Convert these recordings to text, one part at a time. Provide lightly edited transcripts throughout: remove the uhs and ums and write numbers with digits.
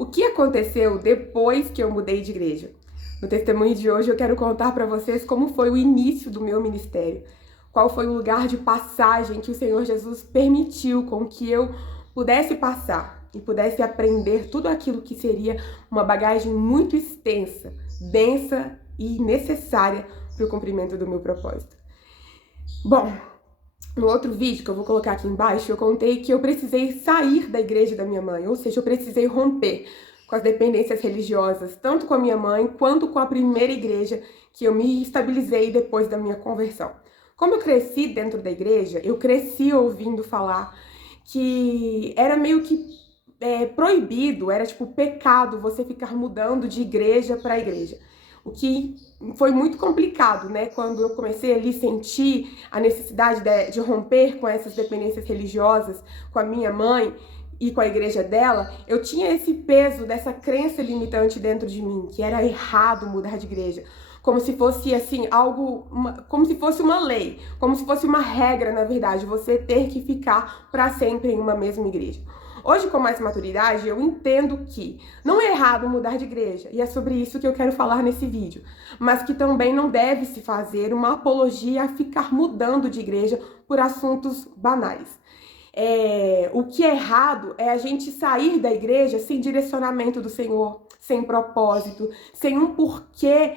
O que aconteceu depois que eu mudei de igreja? No testemunho de hoje eu quero contar para vocês como foi o início do meu ministério. Qual foi o lugar de passagem que o Senhor Jesus permitiu com que eu pudesse passar e pudesse aprender tudo aquilo que seria uma bagagem muito extensa, densa e necessária para o cumprimento do meu propósito. Bom, no outro vídeo que eu vou colocar aqui embaixo, eu contei que eu precisei sair da igreja da minha mãe, ou seja, eu precisei romper com as dependências religiosas, tanto com a minha mãe quanto com a primeira igreja que eu me estabilizei depois da minha conversão. Como eu cresci dentro da igreja, eu cresci ouvindo falar que era meio que proibido, era tipo pecado você ficar mudando de igreja para igreja. O que foi muito complicado, né? Quando eu comecei ali a sentir a necessidade de romper com essas dependências religiosas, com a minha mãe e com a igreja dela, eu tinha esse peso dessa crença limitante dentro de mim, que era errado mudar de igreja. Como se fosse, assim, como se fosse uma lei, como se fosse uma regra, na verdade, você ter que ficar para sempre em uma mesma igreja. Hoje, com mais maturidade, eu entendo que não é errado mudar de igreja, e é sobre isso que eu quero falar nesse vídeo, mas que também não deve se fazer uma apologia a ficar mudando de igreja por assuntos banais. O que é errado é a gente sair da igreja sem direcionamento do Senhor, sem propósito, sem um porquê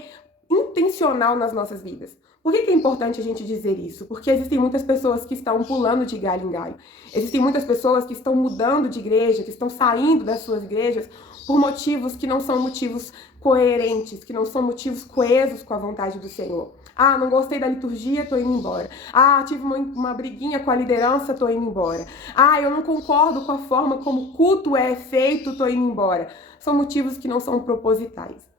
intencional nas nossas vidas. Por que é importante a gente dizer isso? Porque existem muitas pessoas que estão pulando de galho em galho. Existem muitas pessoas que estão mudando de igreja, que estão saindo das suas igrejas por motivos que não são motivos coerentes, que não são motivos coesos com a vontade do Senhor. Ah, não gostei da liturgia, tô indo embora. Ah, tive uma briguinha com a liderança, tô indo embora. Ah, eu não concordo com a forma como o culto é feito, tô indo embora. São motivos que não são propositais.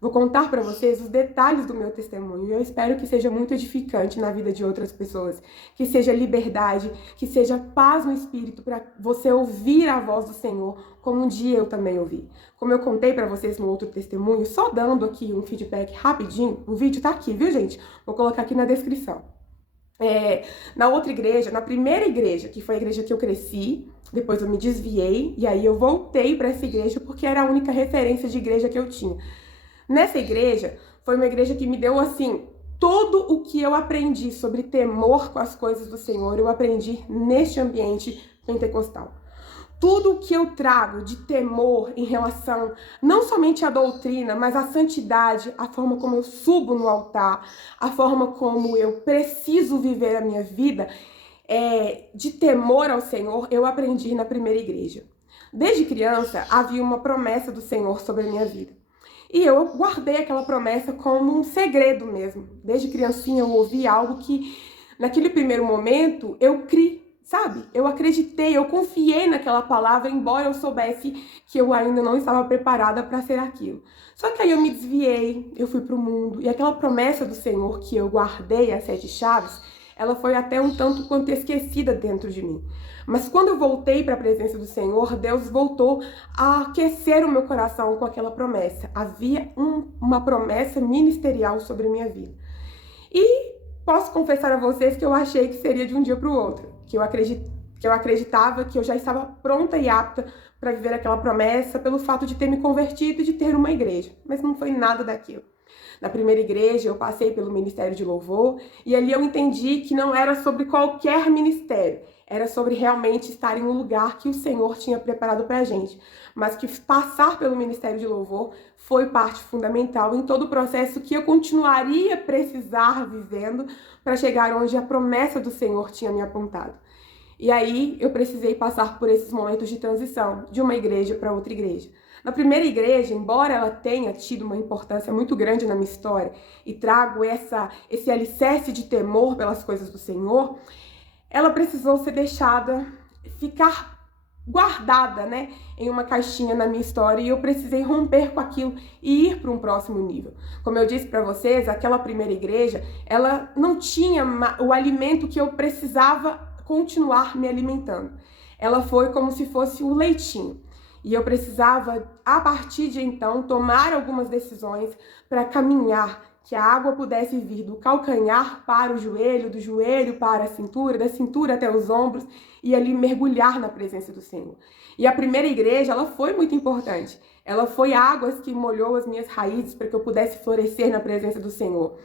Vou contar para vocês os detalhes do meu testemunho e eu espero que seja muito edificante na vida de outras pessoas, que seja liberdade, que seja paz no espírito para você ouvir a voz do Senhor, como um dia eu também ouvi. Como eu contei para vocês no outro testemunho, só dando aqui um feedback rapidinho, o vídeo tá aqui, viu, gente? Vou colocar aqui na descrição. Na outra igreja, na primeira igreja, que foi a igreja que eu cresci, depois eu me desviei e aí eu voltei para essa igreja porque era a única referência de igreja que eu tinha. Nessa igreja, foi uma igreja que me deu, assim, tudo o que eu aprendi sobre temor com as coisas do Senhor, eu aprendi neste ambiente pentecostal. Tudo o que eu trago de temor em relação, não somente à doutrina, mas à santidade, a forma como eu subo no altar, a forma como eu preciso viver a minha vida, de temor ao Senhor, eu aprendi na primeira igreja. Desde criança, havia uma promessa do Senhor sobre a minha vida. E eu guardei aquela promessa como um segredo mesmo. Desde criancinha eu ouvi algo que, naquele primeiro momento, eu criei, sabe? Eu acreditei, eu confiei naquela palavra, embora eu soubesse que eu ainda não estava preparada para ser aquilo. Só que aí eu me desviei, eu fui para o mundo, e aquela promessa do Senhor que eu guardei, as 7 chaves, ela foi até um tanto quanto esquecida dentro de mim. Mas quando eu voltei para a presença do Senhor, Deus voltou a aquecer o meu coração com aquela promessa. Havia uma promessa ministerial sobre a minha vida. E posso confessar a vocês que eu achei que seria de um dia para o outro. Que eu acreditava que eu já estava pronta e apta para viver aquela promessa pelo fato de ter me convertido e de ter uma igreja. Mas não foi nada daquilo. Na primeira igreja, eu passei pelo ministério de louvor e ali eu entendi que não era sobre qualquer ministério, era sobre realmente estar em um lugar que o Senhor tinha preparado para a gente, mas que passar pelo ministério de louvor foi parte fundamental em todo o processo que eu continuaria a precisar vivendo para chegar onde a promessa do Senhor tinha me apontado. E aí eu precisei passar por esses momentos de transição, de uma igreja para outra igreja. Na primeira igreja, embora ela tenha tido uma importância muito grande na minha história e trago esse alicerce de temor pelas coisas do Senhor, ela precisou ser deixada, ficar guardada, né, em uma caixinha na minha história e eu precisei romper com aquilo e ir para um próximo nível. Como eu disse para vocês, aquela primeira igreja, ela não tinha o alimento que eu precisava continuar me alimentando. Ela foi como se fosse um leitinho. E eu precisava, a partir de então, tomar algumas decisões para caminhar que a água pudesse vir do calcanhar para o joelho, do joelho para a cintura, da cintura até os ombros, e ali mergulhar na presença do Senhor. E a primeira igreja, ela foi muito importante. Ela foi águas que molhou as minhas raízes para que eu pudesse florescer na presença do Senhor.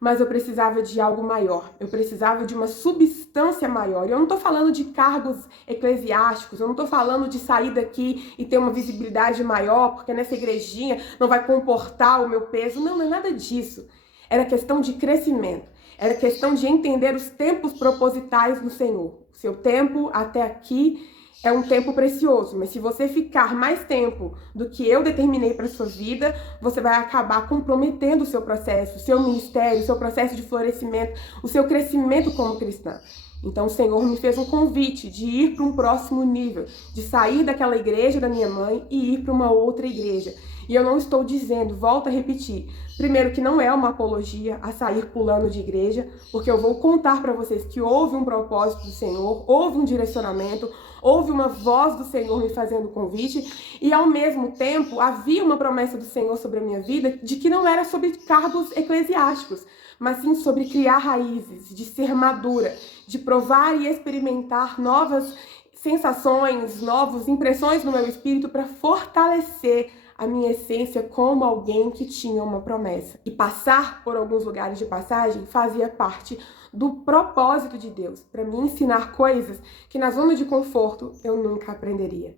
Mas eu precisava de algo maior, eu precisava de uma substância maior. E eu não estou falando de cargos eclesiásticos, eu não estou falando de sair daqui e ter uma visibilidade maior, porque nessa igrejinha não vai comportar o meu peso. Não, não é nada disso. Era questão de crescimento, era questão de entender os tempos propositais do Senhor. O seu tempo até aqui é um tempo precioso, mas se você ficar mais tempo do que eu determinei para sua vida, você vai acabar comprometendo o seu processo, o seu ministério, o seu processo de florescimento, o seu crescimento como cristã. Então o Senhor me fez um convite de ir para um próximo nível, de sair daquela igreja da minha mãe e ir para uma outra igreja. E eu não estou dizendo, volto a repetir, primeiro que não é uma apologia a sair pulando de igreja, porque eu vou contar para vocês que houve um propósito do Senhor, houve um direcionamento, houve uma voz do Senhor me fazendo convite, e ao mesmo tempo havia uma promessa do Senhor sobre a minha vida de que não era sobre cargos eclesiásticos, mas sim sobre criar raízes, de ser madura, de provar e experimentar novas sensações, novas impressões no meu espírito para fortalecer a minha essência como alguém que tinha uma promessa. E passar por alguns lugares de passagem fazia parte do propósito de Deus, para me ensinar coisas que na zona de conforto eu nunca aprenderia.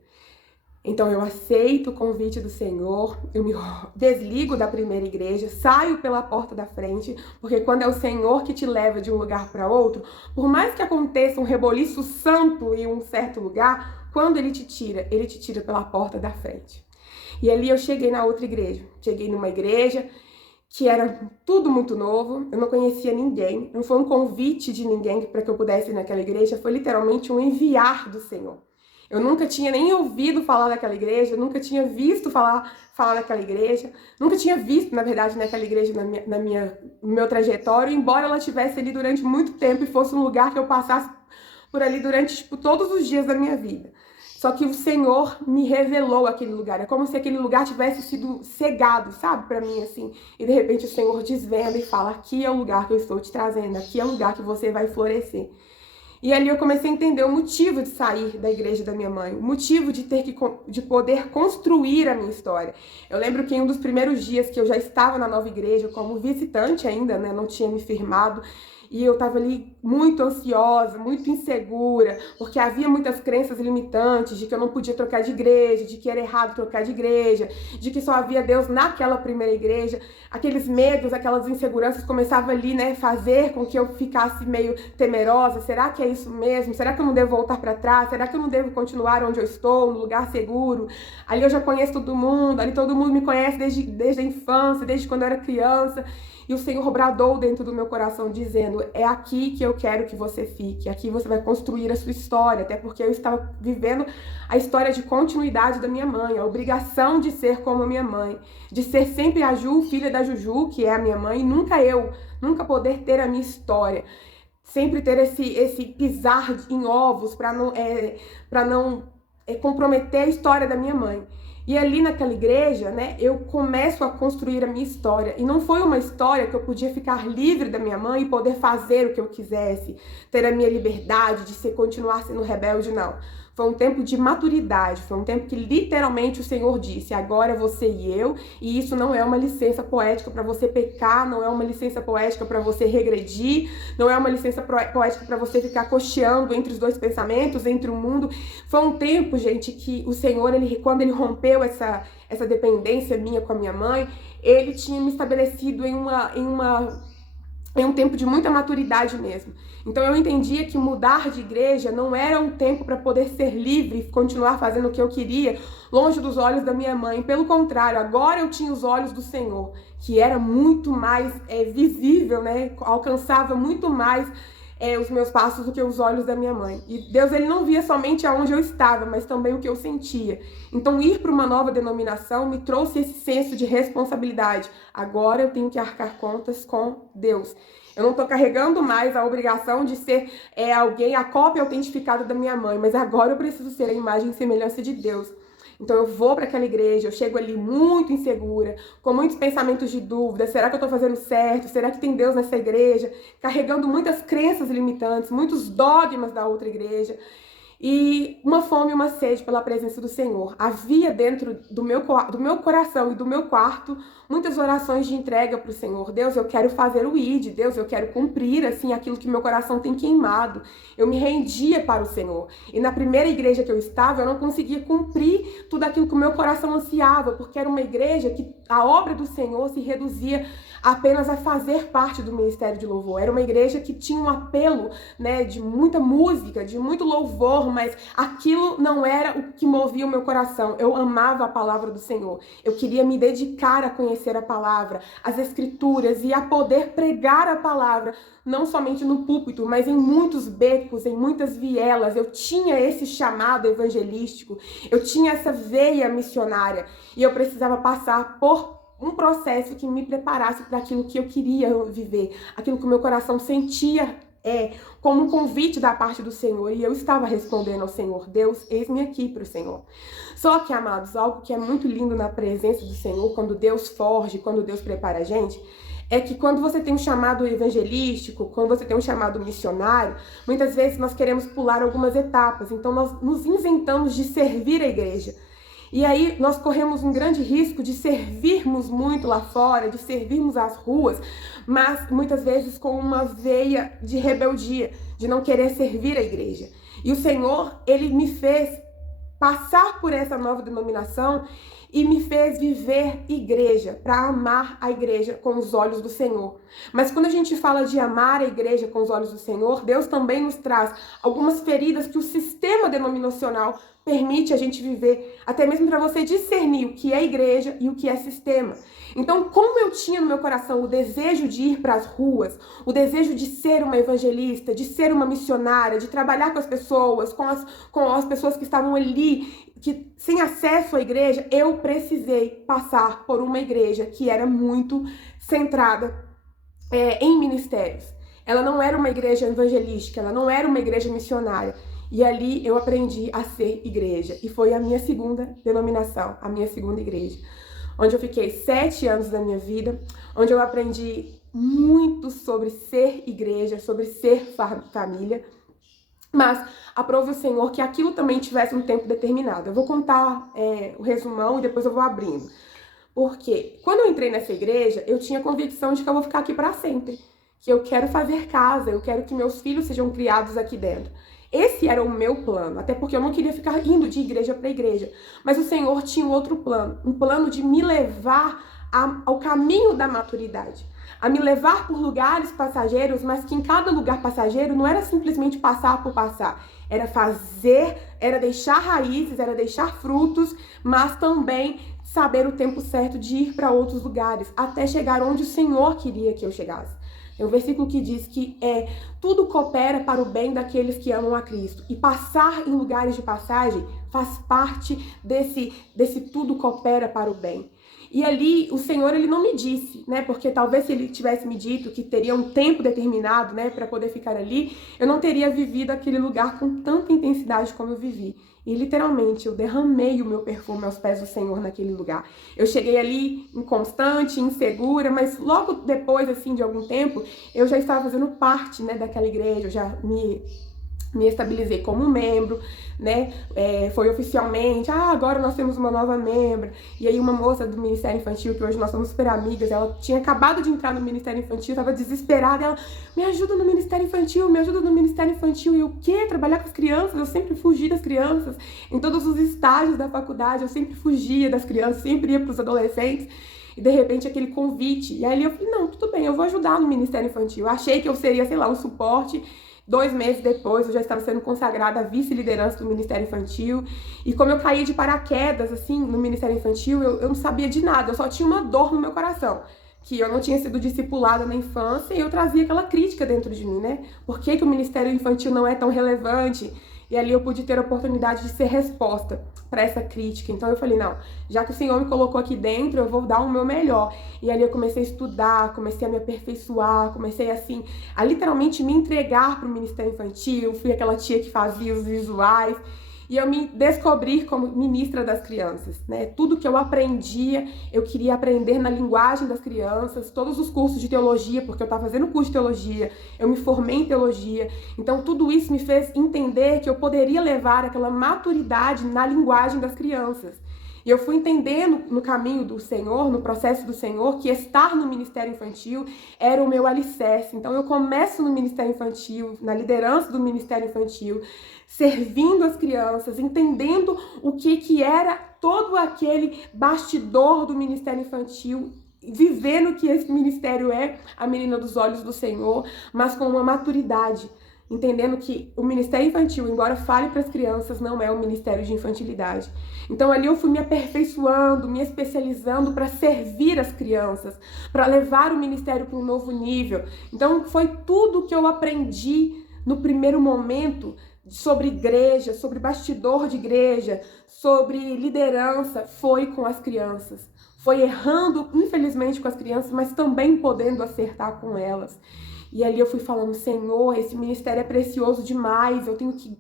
Então eu aceito o convite do Senhor, eu me desligo da primeira igreja, saio pela porta da frente, porque quando é o Senhor que te leva de um lugar para outro, por mais que aconteça um reboliço santo em um certo lugar, quando ele te tira pela porta da frente. E ali eu cheguei na outra igreja, cheguei numa igreja que era tudo muito novo, eu não conhecia ninguém, não foi um convite de ninguém para que eu pudesse ir naquela igreja, foi literalmente um enviar do Senhor. Eu nunca tinha nem ouvido falar daquela igreja, nunca tinha visto falar daquela igreja, nunca tinha visto, na verdade, naquela igreja no meu trajetório, embora ela estivesse ali durante muito tempo e fosse um lugar que eu passasse por ali durante todos os dias da minha vida. Só que o Senhor me revelou aquele lugar. É como se aquele lugar tivesse sido cegado, sabe? Pra mim, assim. E de repente o Senhor desvenda e fala, aqui é o lugar que eu estou te trazendo. Aqui é o lugar que você vai florescer. E ali eu comecei a entender o motivo de sair da igreja da minha mãe. O motivo de poder construir a minha história. Eu lembro que em um dos primeiros dias que eu já estava na nova igreja, como visitante ainda, né? Não tinha me firmado. E eu estava ali muito ansiosa, muito insegura, porque havia muitas crenças limitantes de que eu não podia trocar de igreja, de que era errado trocar de igreja, de que só havia Deus naquela primeira igreja. Aqueles medos, aquelas inseguranças começavam ali, né, fazer com que eu ficasse meio temerosa. Será que é isso mesmo? Será que eu não devo voltar para trás? Será que eu não devo continuar onde eu estou, no lugar seguro? Ali eu já conheço todo mundo, ali todo mundo me conhece desde a infância, desde quando eu era criança. E o Senhor bradou dentro do meu coração dizendo, é aqui que eu quero que você fique, aqui você vai construir a sua história, até porque eu estava vivendo a história de continuidade da minha mãe, a obrigação de ser como a minha mãe, de ser sempre a Ju, filha da Juju, que é a minha mãe, e nunca poder ter a minha história, sempre ter esse pisar em ovos para não comprometer a história da minha mãe. E ali naquela igreja, né, eu começo a construir a minha história. E não foi uma história que eu podia ficar livre da minha mãe e poder fazer o que eu quisesse, ter a minha liberdade de continuar sendo rebelde, não. Foi um tempo de maturidade, foi um tempo que literalmente o Senhor disse, agora você e eu, e isso não é uma licença poética para você pecar, não é uma licença poética para você regredir, não é uma licença poética para você ficar cocheando entre os dois pensamentos, entre o mundo. Foi um tempo, gente, que o Senhor, quando ele rompeu essa dependência minha com a minha mãe, ele tinha me estabelecido em um tempo de muita maturidade mesmo. Então eu entendia que mudar de igreja não era um tempo para poder ser livre e continuar fazendo o que eu queria, longe dos olhos da minha mãe. Pelo contrário, agora eu tinha os olhos do Senhor, que era muito mais visível, né? Alcançava muito mais os meus passos do que os olhos da minha mãe. E Deus, ele não via somente aonde eu estava, mas também o que eu sentia. Então ir para uma nova denominação me trouxe esse senso de responsabilidade. Agora eu tenho que arcar contas com Deus. Eu não estou carregando mais a obrigação de ser alguém, a cópia autentificada da minha mãe, mas agora eu preciso ser a imagem e semelhança de Deus. Então eu vou para aquela igreja, eu chego ali muito insegura, com muitos pensamentos de dúvida, será que eu estou fazendo certo? Será que tem Deus nessa igreja? Carregando muitas crenças limitantes, muitos dogmas da outra igreja. E uma fome e uma sede pela presença do Senhor. Havia dentro do meu coração e do meu quarto muitas orações de entrega para o Senhor. Deus, eu quero fazer o ID. Deus, eu quero cumprir assim aquilo que meu coração tem queimado. Eu me rendia para o Senhor. E na primeira igreja que eu estava, eu não conseguia cumprir tudo aquilo que o meu coração ansiava, porque era uma igreja que a obra do Senhor se reduzia apenas a fazer parte do ministério de louvor. Era uma igreja que tinha um apelo, né, de muita música, de muito louvor, mas aquilo não era o que movia o meu coração. Eu amava a palavra do Senhor. Eu queria me dedicar a conhecer a palavra, as escrituras e a poder pregar a palavra, não somente no púlpito, mas em muitos becos, em muitas vielas. Eu tinha esse chamado evangelístico, eu tinha essa veia missionária e eu precisava passar por um processo que me preparasse para aquilo que eu queria viver, aquilo que o meu coração sentia como um convite da parte do Senhor, e eu estava respondendo ao Senhor: Deus, eis-me aqui para o Senhor. Só que, amados, algo que é muito lindo na presença do Senhor, quando Deus forge, quando Deus prepara a gente, é que quando você tem um chamado evangelístico, quando você tem um chamado missionário, muitas vezes nós queremos pular algumas etapas, então nós nos isentamos de servir a igreja. E aí nós corremos um grande risco de servirmos muito lá fora, de servirmos as ruas, mas muitas vezes com uma veia de rebeldia, de não querer servir a igreja. E o Senhor, Ele me fez passar por essa nova denominação e me fez viver igreja, para amar a igreja com os olhos do Senhor. Mas quando a gente fala de amar a igreja com os olhos do Senhor, Deus também nos traz algumas feridas que o sistema denominacional permite a gente viver, até mesmo para você discernir o que é igreja e o que é sistema. Então, como eu tinha no meu coração o desejo de ir para as ruas, o desejo de ser uma evangelista, de ser uma missionária, de trabalhar com as pessoas, com as pessoas que estavam ali, que sem acesso à igreja, eu precisei passar por uma igreja que era muito centrada em ministérios. Ela não era uma igreja evangelística, ela não era uma igreja missionária. E ali eu aprendi a ser igreja. E foi a minha segunda denominação, a minha segunda igreja. Onde eu fiquei 7 anos da minha vida, onde eu aprendi muito sobre ser igreja, sobre ser família. Mas aprove o Senhor que aquilo também tivesse um tempo determinado. Eu vou contar o resumão e depois eu vou abrindo. Porque quando eu entrei nessa igreja, eu tinha convicção de que eu vou ficar aqui para sempre. Que eu quero fazer casa, eu quero que meus filhos sejam criados aqui dentro. Esse era o meu plano, até porque eu não queria ficar indo de igreja para igreja. Mas o Senhor tinha um outro plano, um plano de me levar ao caminho da maturidade, a me levar por lugares passageiros, mas que em cada lugar passageiro não era simplesmente passar por passar, era fazer, era deixar raízes, era deixar frutos, mas também saber o tempo certo de ir para outros lugares, até chegar onde o Senhor queria que eu chegasse. É um versículo que diz que tudo coopera para o bem daqueles que amam a Cristo. E passar em lugares de passagem faz parte desse tudo coopera para o bem. E ali o Senhor, Ele não me disse, né? Porque talvez se Ele tivesse me dito que teria um tempo determinado, né, para poder ficar ali, eu não teria vivido aquele lugar com tanta intensidade como eu vivi. E literalmente eu derramei o meu perfume aos pés do Senhor naquele lugar. Eu cheguei ali inconstante, insegura, mas logo depois, assim, de algum tempo, eu já estava fazendo parte, né, daquela igreja, eu já me estabilizei como membro, né? Foi oficialmente, agora nós temos uma nova membra. E aí uma moça do Ministério Infantil, que hoje nós somos super amigas, ela tinha acabado de entrar no Ministério Infantil, estava desesperada, ela, me ajuda no Ministério Infantil, me ajuda no Ministério Infantil. E o quê? Trabalhar com as crianças? Eu sempre fugi das crianças. Em todos os estágios da faculdade, eu sempre fugia das crianças, sempre ia para os adolescentes. E de repente aquele convite. E aí eu falei, não, tudo bem, eu vou ajudar no Ministério Infantil. Eu achei que eu seria, sei lá, um suporte. 2 meses depois, eu já estava sendo consagrada a vice-liderança do Ministério Infantil. E como eu caí de paraquedas, assim, no Ministério Infantil, eu não sabia de nada. Eu só tinha uma dor no meu coração. Que eu não tinha sido discipulada na infância e eu trazia aquela crítica dentro de mim, né? Por que o Ministério Infantil não é tão relevante? E ali eu pude ter a oportunidade de ser resposta para essa crítica. Então eu falei, não, já que o Senhor me colocou aqui dentro, eu vou dar o meu melhor. E ali eu comecei a estudar, comecei a me aperfeiçoar, comecei assim, a literalmente me entregar para o Ministério Infantil. Fui aquela tia que fazia os visuais. e eu me descobri como ministra das crianças, né? Tudo que eu aprendia, eu queria aprender na linguagem das crianças, todos os cursos de teologia, porque eu estava fazendo curso de teologia, eu me formei em teologia, então tudo isso me fez entender que eu poderia levar aquela maturidade na linguagem das crianças. E eu fui entendendo no caminho do Senhor, no processo do Senhor, que estar no ministério infantil era o meu alicerce. Então eu começo no ministério infantil, na liderança do ministério infantil, servindo as crianças, entendendo o que era todo aquele bastidor do ministério infantil, vivendo que esse ministério é a menina dos olhos do Senhor, mas com uma maturidade, entendendo que o ministério infantil, embora fale para as crianças, não é um ministério de infantilidade. Então ali eu fui me aperfeiçoando, me especializando para servir as crianças, para levar o ministério para um novo nível. Então foi tudo que eu aprendi no primeiro momento sobre igreja, sobre bastidor de igreja, sobre liderança, foi com as crianças. Foi errando, infelizmente, com as crianças, mas também podendo acertar com elas. E ali eu fui falando, Senhor, esse ministério é precioso demais, eu tenho que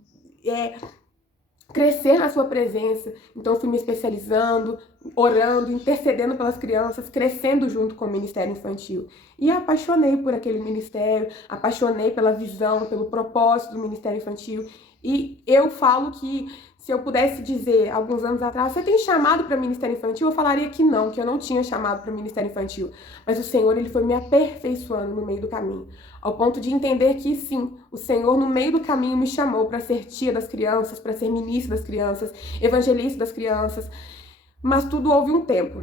crescer na sua presença. Então eu fui me especializando, orando, intercedendo pelas crianças, crescendo junto com o ministério infantil. E apaixonei por aquele ministério, apaixonei pela visão, pelo propósito do ministério infantil. E eu falo que se eu pudesse dizer, alguns anos atrás, você tem chamado para ministério infantil? Eu falaria que não, que eu não tinha chamado para ministério infantil. Mas o Senhor, ele foi me aperfeiçoando no meio do caminho, ao ponto de entender que sim, o Senhor no meio do caminho me chamou para ser tia das crianças, para ser ministra das crianças, evangelista das crianças. Mas tudo houve um tempo.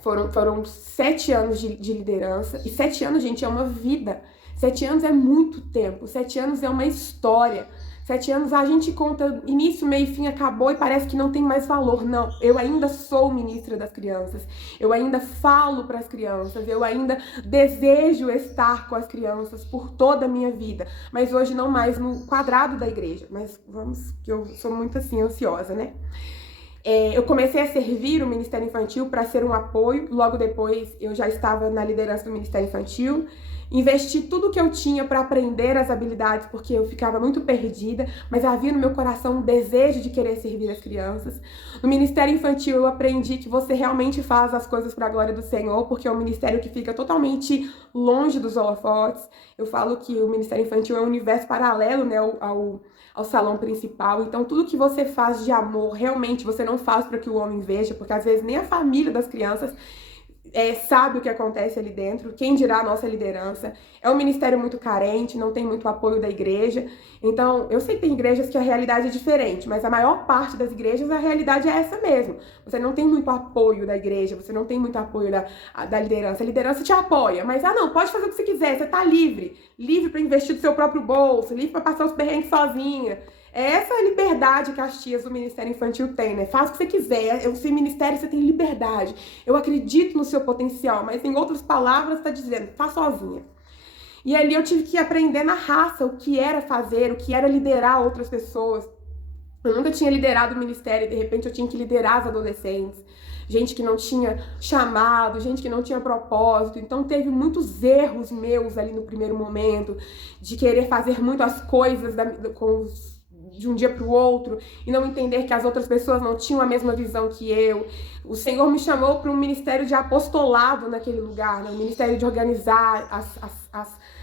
Foram 7 anos de liderança. E 7 anos, gente, é uma vida. 7 anos é muito tempo. 7 anos é uma história. 7 anos a gente conta início, meio e fim, acabou e parece que não tem mais valor. Não, eu ainda sou ministra das crianças. Eu ainda falo para as crianças. Eu ainda desejo estar com as crianças por toda a minha vida. Mas hoje não mais no quadrado da igreja. Mas vamos, que eu sou muito assim, ansiosa, né? Eu comecei a servir o Ministério Infantil para ser um apoio. Logo depois eu já estava na liderança do Ministério Infantil. Investi tudo que eu tinha para aprender as habilidades, porque eu ficava muito perdida, mas havia no meu coração um desejo de querer servir as crianças. No Ministério Infantil eu aprendi que você realmente faz as coisas para a glória do Senhor, porque é um ministério que fica totalmente longe dos holofotes. Eu falo que o Ministério Infantil é um universo paralelo, né, ao salão principal. Então tudo que você faz de amor, realmente você não faz para que o homem veja, porque às vezes nem a família das crianças sabe o que acontece ali dentro, quem dirá a nossa liderança. É um ministério muito carente, não tem muito apoio da igreja. Então, eu sei que tem igrejas que a realidade é diferente, mas a maior parte das igrejas a realidade é essa mesmo. Você não tem muito apoio da igreja, você não tem muito apoio da liderança. A liderança te apoia, mas não, pode fazer o que você quiser, você tá livre. Livre para investir do seu próprio bolso, livre para passar os perrengues sozinha. É essa liberdade que as tias do Ministério Infantil têm, né? Faz o que você quiser, o seu ministério você tem liberdade. Eu acredito no seu potencial, mas em outras palavras está dizendo, faz sozinha. E ali eu tive que aprender na raça o que era fazer, o que era liderar outras pessoas. Eu nunca tinha liderado o ministério e de repente eu tinha que liderar as adolescentes. Gente que não tinha chamado, gente que não tinha propósito. Então teve muitos erros meus ali no primeiro momento, de querer fazer muito as coisas de um dia para o outro e não entender que as outras pessoas não tinham a mesma visão que eu. O Senhor me chamou para um ministério de apostolado naquele lugar, né? Um ministério de organizar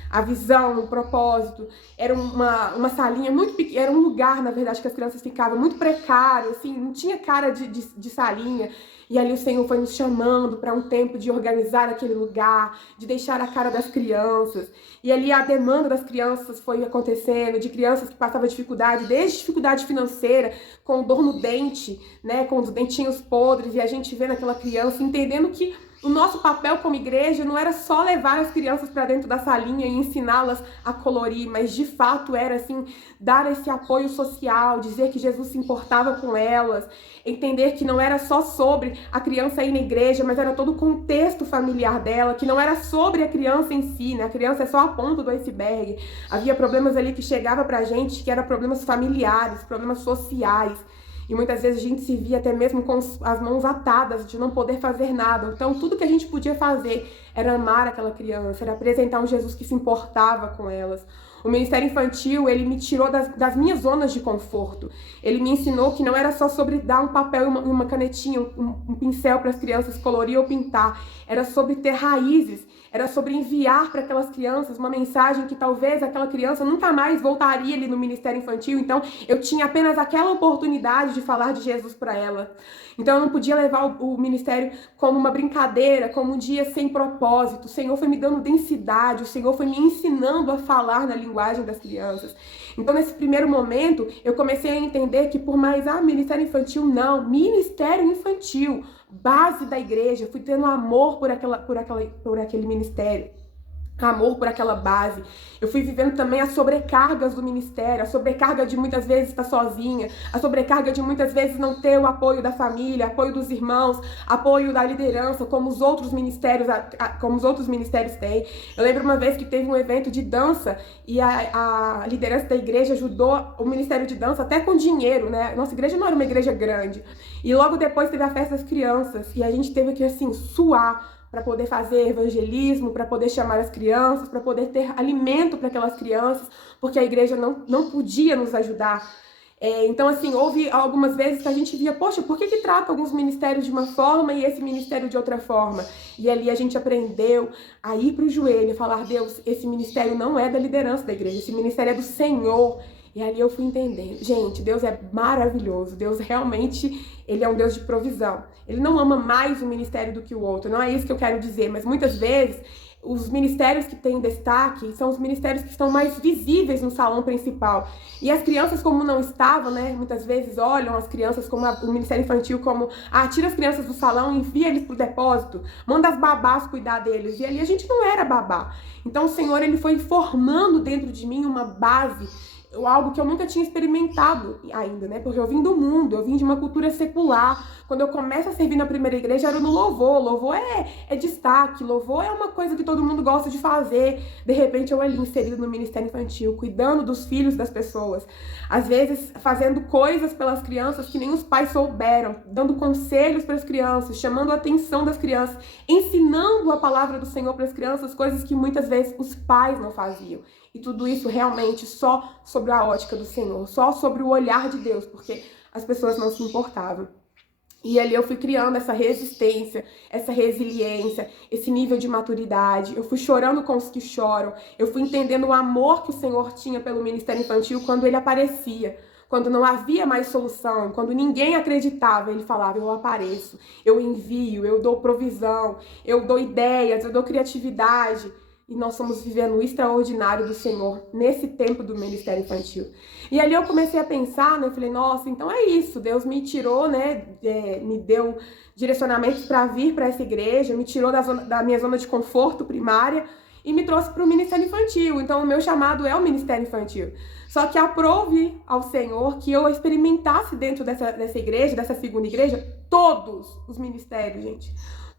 a visão, o propósito. Era uma salinha muito pequena, era um lugar, na verdade, que as crianças ficavam muito precário, assim, não tinha cara de salinha. E ali o Senhor foi nos chamando para um tempo de organizar aquele lugar, de deixar a cara das crianças. E ali a demanda das crianças foi acontecendo, de crianças que passavam dificuldade, desde dificuldade financeira, com dor no dente, né, com os dentinhos podres, e a gente vendo aquela criança, entendendo que o nosso papel como igreja não era só levar as crianças para dentro da salinha e ensiná-las a colorir, mas de fato era assim, dar esse apoio social, dizer que Jesus se importava com elas, entender que não era só sobre a criança ir na igreja, mas era todo o contexto familiar dela, que não era sobre a criança em si, né? A criança é só a ponta do iceberg. Havia problemas ali que chegavam pra gente, que eram problemas familiares, problemas sociais. E muitas vezes a gente se via até mesmo com as mãos atadas, de não poder fazer nada. Então tudo que a gente podia fazer era amar aquela criança, era apresentar um Jesus que se importava com elas. O ministério infantil, ele me tirou das minhas zonas de conforto. Ele me ensinou que não era só sobre dar um papel e uma canetinha, um pincel para as crianças colorir ou pintar. Era sobre ter raízes. Era sobre enviar para aquelas crianças uma mensagem que talvez aquela criança nunca mais voltaria ali no ministério infantil. Então, eu tinha apenas aquela oportunidade de falar de Jesus para ela. Então, eu não podia levar o ministério como uma brincadeira, como um dia sem propósito. O Senhor foi me dando densidade, o Senhor foi me ensinando a falar na linguagem das crianças. Então, nesse primeiro momento, eu comecei a entender que por mais, ministério infantil, não, ministério infantil, base da igreja, fui tendo amor por aquele ministério, amor por aquela base. Eu fui vivendo também as sobrecargas do ministério, a sobrecarga de muitas vezes estar sozinha, a sobrecarga de muitas vezes não ter o apoio da família, apoio dos irmãos, apoio da liderança, como os outros ministérios têm. Eu lembro uma vez que teve um evento de dança e a liderança da igreja ajudou o ministério de dança até com dinheiro, né? Nossa igreja não era uma igreja grande. E logo depois teve a festa das crianças e a gente teve que, assim, suar para poder fazer evangelismo, para poder chamar as crianças, para poder ter alimento para aquelas crianças, porque a igreja não podia nos ajudar. Então, assim, houve algumas vezes que a gente via, poxa, por que trata alguns ministérios de uma forma e esse ministério de outra forma? E ali a gente aprendeu a ir para o joelho e falar, Deus, esse ministério não é da liderança da igreja, esse ministério é do Senhor. E ali eu fui entendendo. Gente, Deus é maravilhoso. Deus realmente, Ele é um Deus de provisão. Ele não ama mais um ministério do que o outro. Não é isso que eu quero dizer. Mas muitas vezes, os ministérios que têm destaque são os ministérios que estão mais visíveis no salão principal. E as crianças, como não estavam, né? Muitas vezes olham as crianças como o ministério infantil como, tira as crianças do salão e envia eles pro depósito. Manda as babás cuidar deles. E ali a gente não era babá. Então o Senhor, Ele foi formando dentro de mim uma base, algo que eu nunca tinha experimentado ainda, né? Porque eu vim do mundo, eu vim de uma cultura secular. Quando eu começo a servir na primeira igreja, era no louvor. Louvor é destaque, louvor é uma coisa que todo mundo gosta de fazer. De repente, eu ali inserida no ministério infantil, cuidando dos filhos das pessoas. Às vezes, fazendo coisas pelas crianças que nem os pais souberam, dando conselhos para as crianças, chamando a atenção das crianças, ensinando a palavra do Senhor para as crianças, coisas que muitas vezes os pais não faziam. E tudo isso realmente só sobre a ótica do Senhor, só sobre o olhar de Deus, porque as pessoas não se importavam. E ali eu fui criando essa resistência, essa resiliência, esse nível de maturidade. Eu fui chorando com os que choram. Eu fui entendendo o amor que o Senhor tinha pelo ministério infantil quando ele aparecia. Quando não havia mais solução, quando ninguém acreditava, ele falava, eu apareço, eu envio, eu dou provisão, eu dou ideias, eu dou criatividade. E nós fomos vivendo o extraordinário do Senhor nesse tempo do ministério infantil. E ali eu comecei a pensar, né? Falei, nossa, então é isso. Deus me tirou, né? Me deu direcionamentos para vir para essa igreja, me tirou da minha zona de conforto primária e me trouxe para o ministério infantil. Então o meu chamado é o ministério infantil. Só que aprove ao Senhor que eu experimentasse dentro dessa igreja, dessa segunda igreja, todos os ministérios, gente.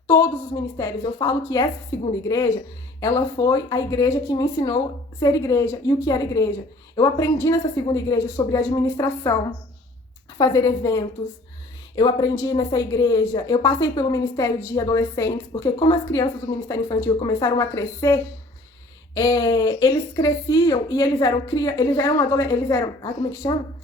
Todos os ministérios. Eu falo que essa segunda igreja, ela foi a igreja que me ensinou a ser igreja e o que era igreja. Eu aprendi nessa segunda igreja sobre administração, fazer eventos. Eu aprendi nessa igreja, eu passei pelo ministério de adolescentes, porque como as crianças do ministério infantil começaram a crescer, eles cresciam e eles eram como é que chama?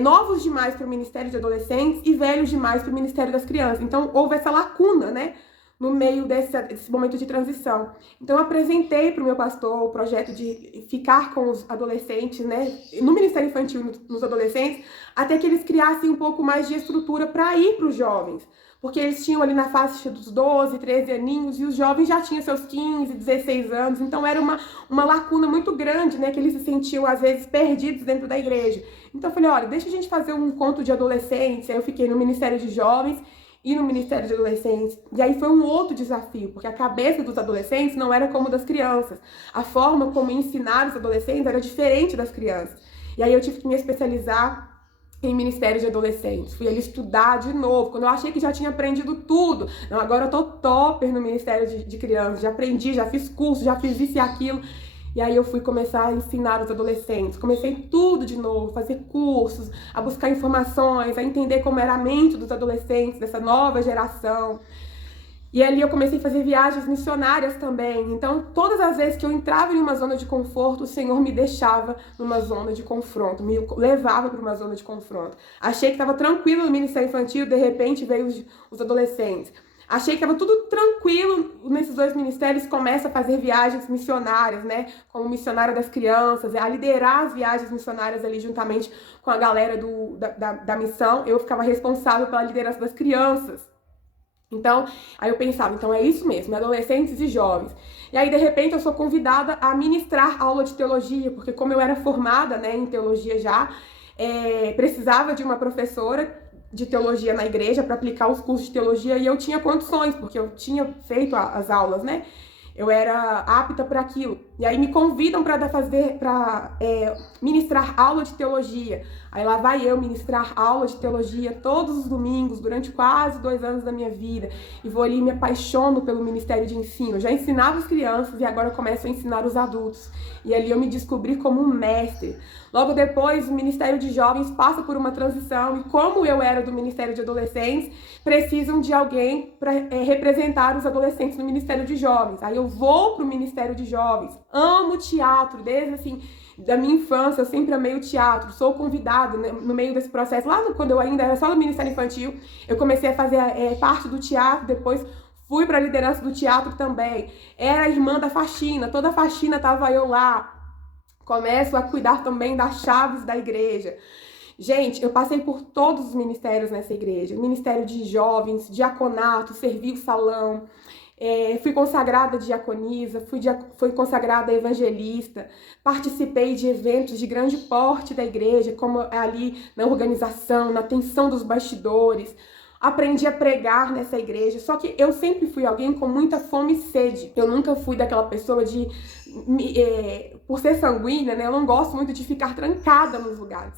Novos demais para o ministério de adolescentes e velhos demais para o ministério das crianças. Então houve essa lacuna, né? No meio desse momento de transição. Então, eu apresentei para o meu pastor o projeto de ficar com os adolescentes, né, no Ministério Infantil, nos adolescentes, até que eles criassem um pouco mais de estrutura para ir para os jovens. Porque eles tinham ali na faixa dos 12, 13 aninhos, e os jovens já tinham seus 15, 16 anos. Então, era uma lacuna muito grande, né, que eles se sentiam, às vezes, perdidos dentro da igreja. Então, eu falei, olha, deixa a gente fazer um encontro de adolescentes. Aí eu fiquei no Ministério de Jovens e no Ministério de Adolescentes. E aí foi um outro desafio, porque a cabeça dos adolescentes não era como das crianças. A forma como ensinar os adolescentes era diferente das crianças. E aí eu tive que me especializar em Ministério de Adolescentes. Fui ali estudar de novo, quando eu achei que já tinha aprendido tudo. Não, agora eu tô topper no Ministério de Crianças. Já aprendi, já fiz curso, já fiz isso e aquilo. E aí eu fui começar a ensinar os adolescentes. Comecei tudo de novo, fazer cursos, a buscar informações, a entender como era a mente dos adolescentes, dessa nova geração. E ali eu comecei a fazer viagens missionárias também. Então, todas as vezes que eu entrava em uma zona de conforto, o Senhor me deixava numa zona de confronto, me levava para uma zona de confronto. Achei que estava tranquilo no ministério infantil, de repente veio os adolescentes. Achei que estava tudo tranquilo nesses dois ministérios, começa a fazer viagens missionárias, né? Como missionária das crianças, a liderar as viagens missionárias ali juntamente com a galera da missão. Eu ficava responsável pela liderança das crianças. Então, aí eu pensava, então é isso mesmo, adolescentes e jovens. E aí, de repente, eu sou convidada a ministrar aula de teologia, porque como eu era formada, né, em teologia já, precisava de uma professora de teologia na igreja para aplicar os cursos de teologia e eu tinha condições, porque eu tinha feito as aulas, né? Eu era apta para aquilo. E aí me convidam para ministrar aula de teologia. Aí lá vai eu ministrar aula de teologia todos os domingos, durante quase 2 anos da minha vida. E vou ali e me apaixono pelo ministério de ensino. Eu já ensinava as crianças e agora eu começo a ensinar os adultos. E ali eu me descobri como um mestre. Logo depois, o Ministério de Jovens passa por uma transição. E como eu era do Ministério de Adolescentes, precisam de alguém para representar os adolescentes no Ministério de Jovens. Aí eu vou para o Ministério de Jovens. Amo teatro, desde assim, da minha infância, eu sempre amei o teatro. Sou convidada, né, no meio desse processo. Quando eu ainda era só no Ministério Infantil, eu comecei a fazer parte do teatro, depois fui para a liderança do teatro também. Era a irmã da faxina, toda a faxina tava eu lá. Começo a cuidar também das chaves da igreja. Gente, eu passei por todos os ministérios nessa igreja. Ministério de jovens, diaconato, servi o salão. Fui consagrada diaconisa, fui consagrada evangelista. Participei de eventos de grande porte da igreja, como ali na organização, na atenção dos bastidores. Aprendi a pregar nessa igreja, só que eu sempre fui alguém com muita fome e sede. Eu nunca fui daquela pessoa por ser sanguínea, né? Eu não gosto muito de ficar trancada nos lugares.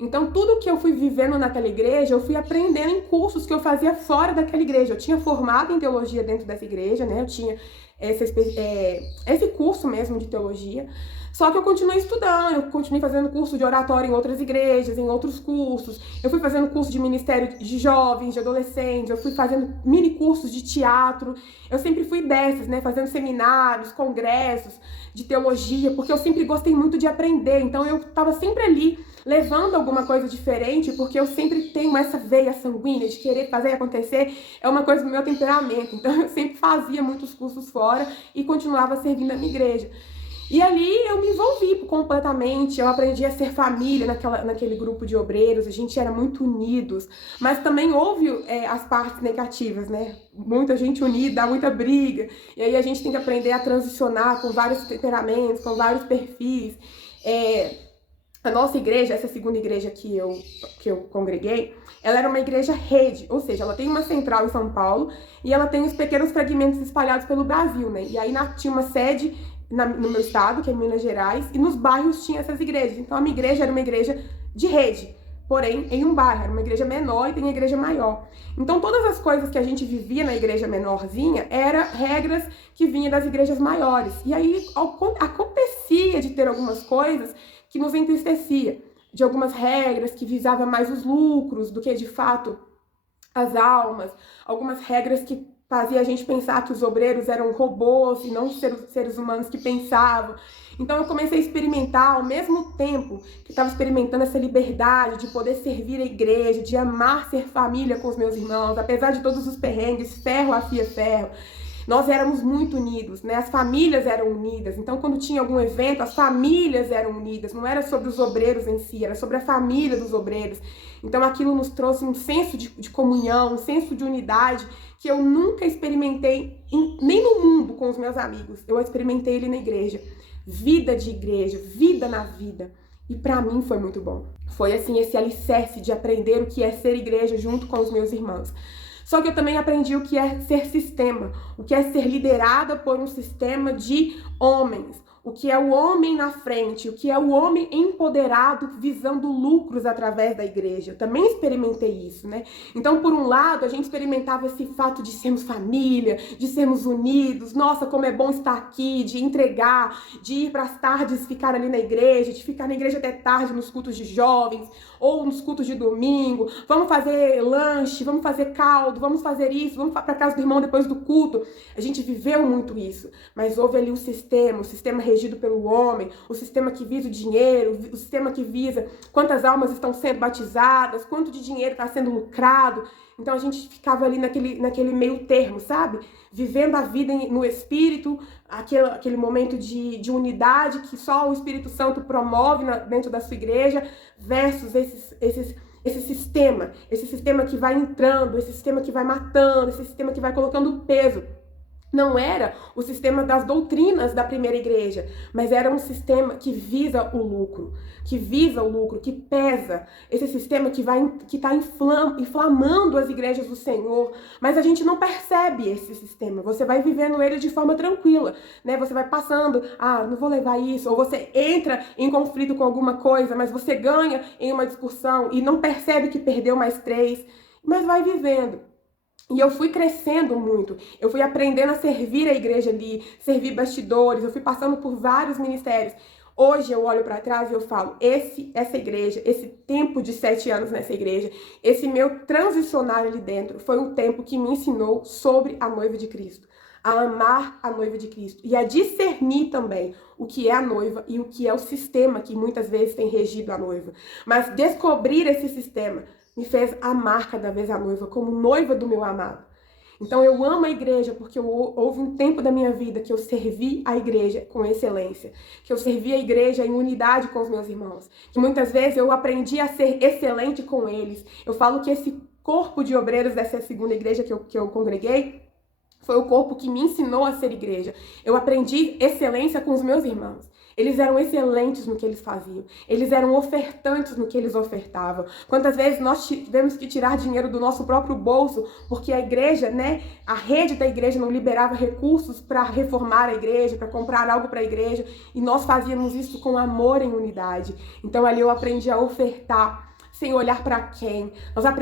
Então, tudo que eu fui vivendo naquela igreja, eu fui aprendendo em cursos que eu fazia fora daquela igreja. Eu tinha formado em teologia dentro dessa igreja, né? Eu tinha esse curso mesmo de teologia. Só que eu continuei estudando, eu continuei fazendo curso de oratório em outras igrejas, em outros cursos. Eu fui fazendo curso de ministério de jovens, de adolescentes, eu fui fazendo mini cursos de teatro. Eu sempre fui dessas, né? Fazendo seminários, congressos de teologia, porque eu sempre gostei muito de aprender. Então eu estava sempre ali levando alguma coisa diferente, porque eu sempre tenho essa veia sanguínea de querer fazer acontecer. É uma coisa do meu temperamento. Então eu sempre fazia muitos cursos fora e continuava servindo a minha igreja. E ali eu me envolvi completamente, eu aprendi a ser família naquele grupo de obreiros, a gente era muito unidos, mas também houve as partes negativas, né? Muita gente unida, dá muita briga, e aí a gente tem que aprender a transicionar com vários temperamentos, com vários perfis. A nossa igreja, essa segunda igreja que eu congreguei, ela era uma igreja rede, ou seja, ela tem uma central em São Paulo e ela tem os pequenos fragmentos espalhados pelo Brasil, né? E aí tinha uma sede no meu estado, que é Minas Gerais, e nos bairros tinha essas igrejas. Então a minha igreja era uma igreja de rede, porém em um bairro, era uma igreja menor e tem a igreja maior. Então todas as coisas que a gente vivia na igreja menorzinha eram regras que vinham das igrejas maiores. E aí acontecia de ter algumas coisas que nos entristecia, de algumas regras que visavam mais os lucros do que de fato as almas, algumas regras que fazia a gente pensar que os obreiros eram robôs e não seres humanos que pensavam. Então eu comecei a experimentar, ao mesmo tempo que estava experimentando essa liberdade de poder servir a igreja, de amar ser família com os meus irmãos, apesar de todos os perrengues, ferro afia ferro. Nós éramos muito unidos, né? As famílias eram unidas. Então, quando tinha algum evento, as famílias eram unidas. Não era sobre os obreiros em si, era sobre a família dos obreiros. Então, aquilo nos trouxe um senso de comunhão, um senso de unidade que eu nunca experimentei nem no mundo com os meus amigos. Eu experimentei ele na igreja. Vida de igreja, vida na vida. E pra mim foi muito bom. Foi assim esse alicerce de aprender o que é ser igreja junto com os meus irmãos. Só que eu também aprendi o que é ser sistema, o que é ser liderada por um sistema de homens, o que é o homem na frente, o que é o homem empoderado visando lucros através da igreja. Eu também experimentei isso, né? Então, por um lado, a gente experimentava esse fato de sermos família, de sermos unidos. Nossa, como é bom estar aqui, de entregar, de ir para as tardes, ficar ali na igreja, de ficar na igreja até tarde nos cultos de jovens ou nos cultos de domingo. Vamos fazer lanche, vamos fazer caldo, vamos fazer isso, vamos para casa do irmão depois do culto. A gente viveu muito isso, mas houve ali o sistema regido pelo homem, o sistema que visa o dinheiro, o sistema que visa quantas almas estão sendo batizadas, quanto de dinheiro está sendo lucrado. Então a gente ficava ali naquele meio termo, sabe? Vivendo a vida no Espírito, aquele momento de unidade que só o Espírito Santo promove dentro da sua igreja, versus esse sistema que vai entrando, esse sistema que vai matando, esse sistema que vai colocando peso. Não era o sistema das doutrinas da primeira igreja, mas era um sistema que visa o lucro, que pesa. Esse sistema que está inflamando as igrejas do Senhor, mas a gente não percebe esse sistema. Você vai vivendo ele de forma tranquila, né? Você vai passando, não vou levar isso, ou você entra em conflito com alguma coisa, mas você ganha em uma discussão e não percebe que perdeu mais 3, mas vai vivendo. E eu fui crescendo muito, eu fui aprendendo a servir a igreja ali, servir bastidores, eu fui passando por vários ministérios. Hoje eu olho para trás e eu falo, essa igreja, esse tempo de 7 anos nessa igreja, esse meu transicionar ali dentro, foi um tempo que me ensinou sobre a noiva de Cristo, a amar a noiva de Cristo e a discernir também o que é a noiva e o que é o sistema que muitas vezes tem regido a noiva. Mas descobrir esse sistema me fez amar cada vez a noiva como noiva do meu amado. Então eu amo a igreja porque houve um tempo da minha vida que eu servi a igreja com excelência, que eu servi a igreja em unidade com os meus irmãos, que muitas vezes eu aprendi a ser excelente com eles. Eu falo que esse corpo de obreiros dessa segunda igreja que eu congreguei foi o corpo que me ensinou a ser igreja. Eu aprendi excelência com os meus irmãos. Eles eram excelentes no que eles faziam. Eles eram ofertantes no que eles ofertavam. Quantas vezes nós tivemos que tirar dinheiro do nosso próprio bolso porque a igreja, né, a rede da igreja não liberava recursos para reformar a igreja, para comprar algo para a igreja, e nós fazíamos isso com amor em unidade. Então ali eu aprendi a ofertar sem olhar para quem.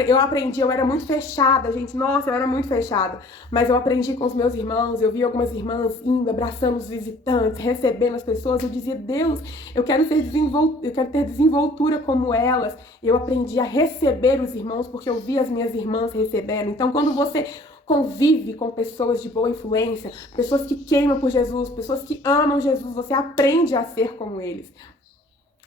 Eu aprendi, eu era muito fechada, gente. Nossa, eu era muito fechada. Mas eu aprendi com os meus irmãos, eu vi algumas irmãs indo, abraçando os visitantes, recebendo as pessoas. Eu dizia, Deus, eu quero ter desenvoltura como elas. Eu aprendi a receber os irmãos, porque eu vi as minhas irmãs recebendo. Então, quando você convive com pessoas de boa influência, pessoas que queimam por Jesus, pessoas que amam Jesus, você aprende a ser como eles.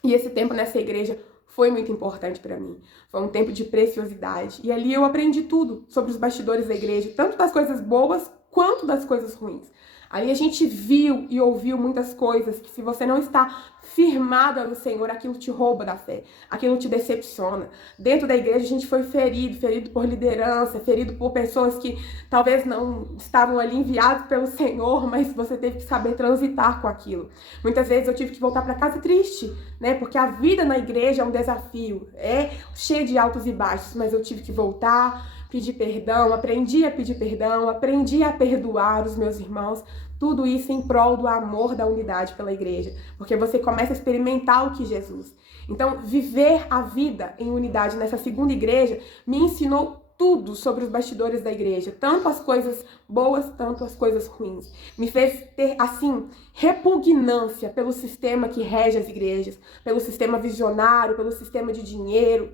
E esse tempo nessa igreja foi muito importante para mim. Foi um tempo de preciosidade. E ali eu aprendi tudo sobre os bastidores da igreja, tanto das coisas boas quanto das coisas ruins. Ali a gente viu e ouviu muitas coisas que, se você não está firmada no Senhor, aquilo te rouba da fé, aquilo te decepciona. Dentro da igreja a gente foi ferido por liderança, ferido por pessoas que talvez não estavam ali enviadas pelo Senhor, mas você teve que saber transitar com aquilo. Muitas vezes eu tive que voltar para casa triste, né? Porque a vida na igreja é um desafio, é cheio de altos e baixos, mas eu tive que voltar, pedir perdão, aprendi a pedir perdão, aprendi a perdoar os meus irmãos, tudo isso em prol do amor da unidade pela igreja, porque você começa a experimentar o que Jesus. Então, viver a vida em unidade nessa segunda igreja me ensinou tudo sobre os bastidores da igreja, tanto as coisas boas, tanto as coisas ruins. Me fez ter, assim, repugnância pelo sistema que rege as igrejas, pelo sistema visionário, pelo sistema de dinheiro.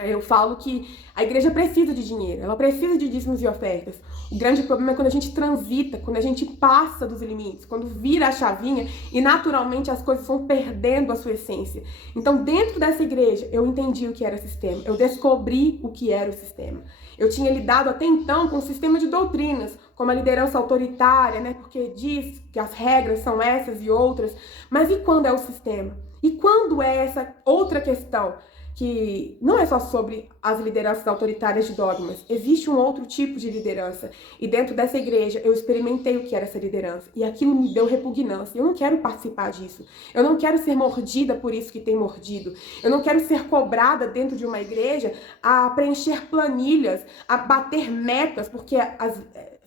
Eu falo que a igreja precisa de dinheiro, ela precisa de dízimos e ofertas. O grande problema é quando a gente transita, quando a gente passa dos limites, quando vira a chavinha e naturalmente as coisas vão perdendo a sua essência. Então, dentro dessa igreja, eu entendi o que era o sistema, eu descobri o que era o sistema. Eu tinha lidado até então com um sistema de doutrinas, como a liderança autoritária, né? Porque diz que as regras são essas e outras. Mas e quando é o sistema? E quando é essa outra questão? Que não é só sobre as lideranças autoritárias de dogmas, existe um outro tipo de liderança. E dentro dessa igreja eu experimentei o que era essa liderança. E aquilo me deu repugnância. Eu não quero participar disso. Eu não quero ser mordida por isso que tem mordido. Eu não quero ser cobrada dentro de uma igreja a preencher planilhas, a bater metas, porque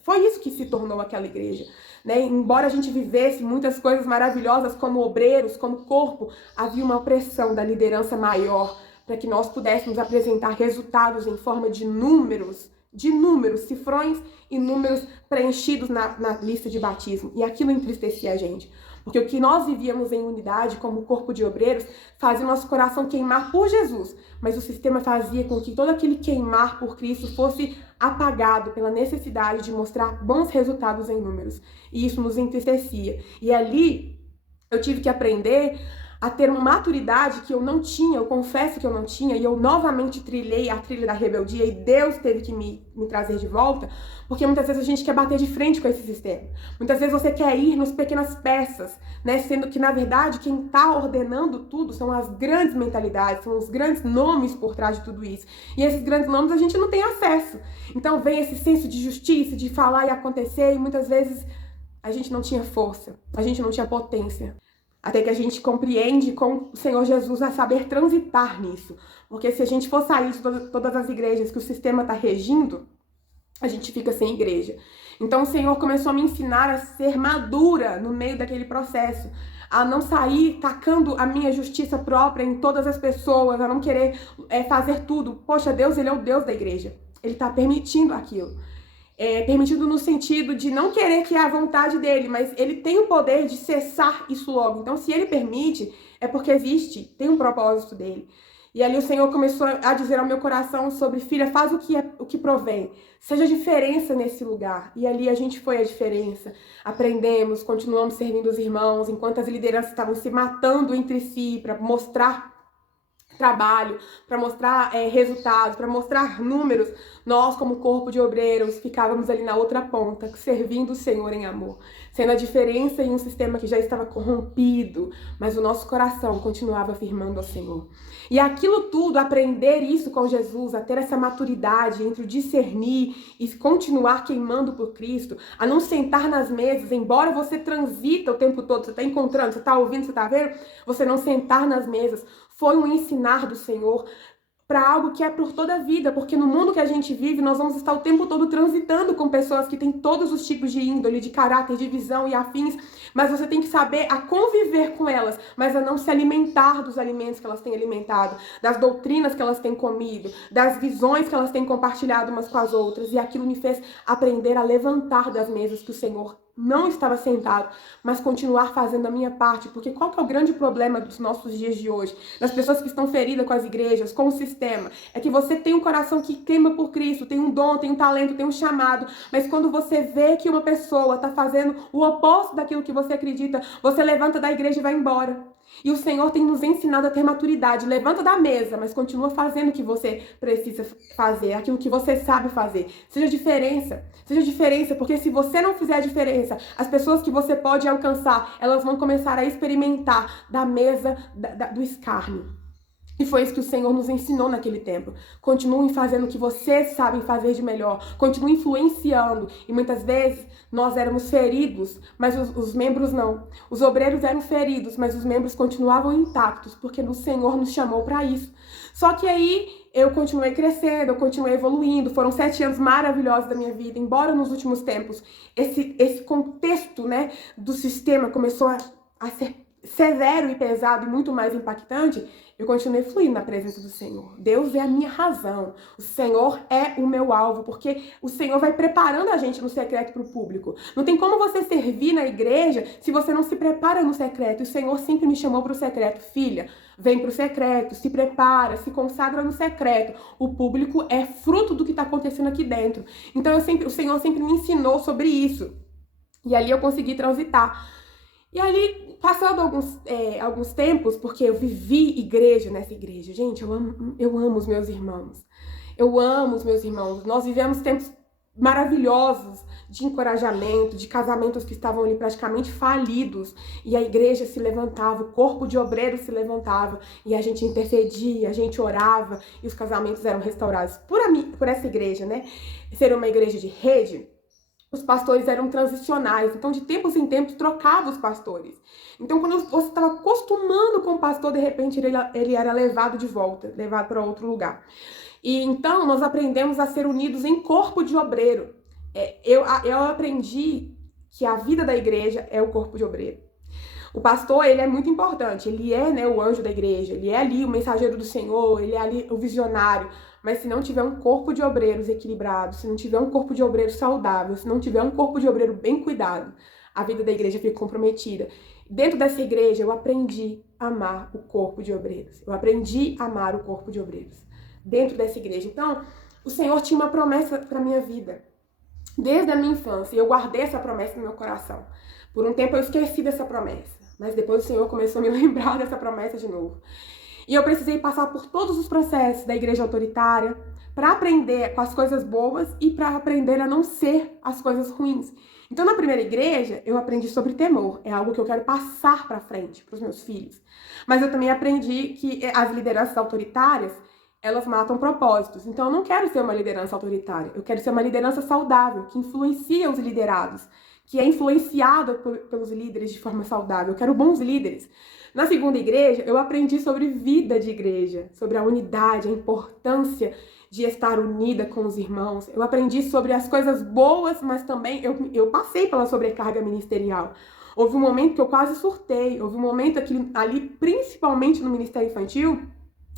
foi isso que se tornou aquela igreja, né? Embora a gente vivesse muitas coisas maravilhosas como obreiros, como corpo, havia uma pressão da liderança maior para que nós pudéssemos apresentar resultados em forma de números, cifrões e números preenchidos na lista de batismo. E aquilo entristecia a gente. Porque o que nós vivíamos em unidade como corpo de obreiros fazia o nosso coração queimar por Jesus, mas o sistema fazia com que todo aquele queimar por Cristo fosse apagado pela necessidade de mostrar bons resultados em números. E isso nos entristecia. E ali eu tive que aprender a ter uma maturidade que eu não tinha, eu confesso que eu não tinha, e eu novamente trilhei a trilha da rebeldia e Deus teve que me trazer de volta, porque muitas vezes a gente quer bater de frente com esse sistema. Muitas vezes você quer ir nas pequenas peças, né? Sendo que, na verdade, quem está ordenando tudo são as grandes mentalidades, são os grandes nomes por trás de tudo isso. E esses grandes nomes a gente não tem acesso. Então vem esse senso de justiça, de falar e acontecer, e muitas vezes a gente não tinha força, a gente não tinha potência. Até que a gente compreende com o Senhor Jesus a saber transitar nisso. Porque se a gente for sair de todas as igrejas que o sistema está regindo, a gente fica sem igreja. Então o Senhor começou a me ensinar a ser madura no meio daquele processo. A não sair tacando a minha justiça própria em todas as pessoas, a não querer fazer tudo. Poxa, Deus, Ele é o Deus da igreja. Ele está permitindo aquilo. Permitido no sentido de não querer que é a vontade dele, mas ele tem o poder de cessar isso logo. Então, se ele permite, é porque existe, tem um propósito dele. E ali o Senhor começou a dizer ao meu coração sobre, filha, faz o que provém. Seja diferença nesse lugar. E ali a gente foi a diferença. Aprendemos, continuamos servindo os irmãos, enquanto as lideranças estavam se matando entre si para mostrar trabalho, para mostrar resultados, para mostrar números. Nós, como corpo de obreiros, ficávamos ali na outra ponta, servindo o Senhor em amor, sendo a diferença em um sistema que já estava corrompido, mas o nosso coração continuava afirmando ao Senhor. E aquilo tudo, aprender isso com Jesus, a ter essa maturidade entre o discernir e continuar queimando por Cristo, a não sentar nas mesas, embora você transita o tempo todo, você está encontrando, você está ouvindo, você está vendo, você não sentar nas mesas, foi um ensinar do Senhor para algo que é por toda a vida, porque no mundo que a gente vive, nós vamos estar o tempo todo transitando com pessoas que têm todos os tipos de índole, de caráter, de visão e afins, mas você tem que saber a conviver com elas, mas a não se alimentar dos alimentos que elas têm alimentado, das doutrinas que elas têm comido, das visões que elas têm compartilhado umas com as outras, e aquilo me fez aprender a levantar das mesas que o Senhor não estava sentado, mas continuar fazendo a minha parte, porque qual que é o grande problema dos nossos dias de hoje, das pessoas que estão feridas com as igrejas, com o sistema, é que você tem um coração que queima por Cristo, tem um dom, tem um talento, tem um chamado, mas quando você vê que uma pessoa está fazendo o oposto daquilo que você acredita, você levanta da igreja e vai embora. E o Senhor tem nos ensinado a ter maturidade. Levanta da mesa, mas continua fazendo o que você precisa fazer, aquilo que você sabe fazer. Seja diferença, porque se você não fizer a diferença, as pessoas que você pode alcançar, elas vão começar a experimentar da mesa do escárnio. E foi isso que o Senhor nos ensinou naquele tempo. Continuem fazendo o que vocês sabem fazer de melhor. Continuem influenciando. E muitas vezes nós éramos feridos, mas os membros não. Os obreiros eram feridos, mas os membros continuavam intactos, porque o Senhor nos chamou para isso. Só que aí eu continuei crescendo, eu continuei evoluindo. Foram 7 anos maravilhosos da minha vida. Embora nos últimos tempos esse contexto, né, do sistema começou a ser severo e pesado e muito mais impactante, eu continuei fluindo na presença do Senhor. Deus é a minha razão. O Senhor é o meu alvo, porque o Senhor vai preparando a gente no secreto para o público. Não tem como você servir na igreja se você não se prepara no secreto. E o Senhor sempre me chamou para o secreto. Filha, vem para o secreto, se prepara, se consagra no secreto. O público é fruto do que está acontecendo aqui dentro. Então o Senhor sempre me ensinou sobre isso. E ali eu consegui transitar. E ali, passando alguns tempos, porque eu vivi igreja nessa igreja. Gente, eu amo os meus irmãos. Eu amo os meus irmãos. Nós vivemos tempos maravilhosos de encorajamento, de casamentos que estavam ali praticamente falidos. E a igreja se levantava, o corpo de obreiros se levantava. E a gente intercedia, a gente orava. E os casamentos eram restaurados por essa igreja, né? Ser uma igreja de rede. Os pastores eram transicionais, então de tempos em tempos trocava os pastores. Então quando você estava acostumando com o pastor, de repente ele era levado de volta, levado para outro lugar. E então nós aprendemos a ser unidos em corpo de obreiro. Eu aprendi que a vida da igreja é o corpo de obreiro. O pastor, ele é muito importante, ele é, né, o anjo da igreja, ele é ali o mensageiro do Senhor, ele é ali o visionário, mas se não tiver um corpo de obreiros equilibrado, se não tiver um corpo de obreiro saudável, se não tiver um corpo de obreiro bem cuidado, a vida da igreja fica comprometida. Dentro dessa igreja, eu aprendi a amar o corpo de obreiros, eu aprendi a amar o corpo de obreiros, dentro dessa igreja. Então, o Senhor tinha uma promessa para minha vida, desde a minha infância, e eu guardei essa promessa no meu coração. Por um tempo eu esqueci dessa promessa, mas depois o Senhor começou a me lembrar dessa promessa de novo. E eu precisei passar por todos os processos da igreja autoritária para aprender com as coisas boas e para aprender a não ser as coisas ruins. Então, na primeira igreja, eu aprendi sobre temor. É algo que eu quero passar para frente, para os meus filhos. Mas eu também aprendi que as lideranças autoritárias, elas matam propósitos. Então, eu não quero ser uma liderança autoritária. Eu quero ser uma liderança saudável, que influencia os liderados, que é influenciada pelos líderes de forma saudável. Eu quero bons líderes. Na segunda igreja, eu aprendi sobre vida de igreja, sobre a unidade, a importância de estar unida com os irmãos. Eu aprendi sobre as coisas boas, mas também eu passei pela sobrecarga ministerial. Houve um momento que eu quase surtei, houve um momento ali, principalmente no Ministério Infantil,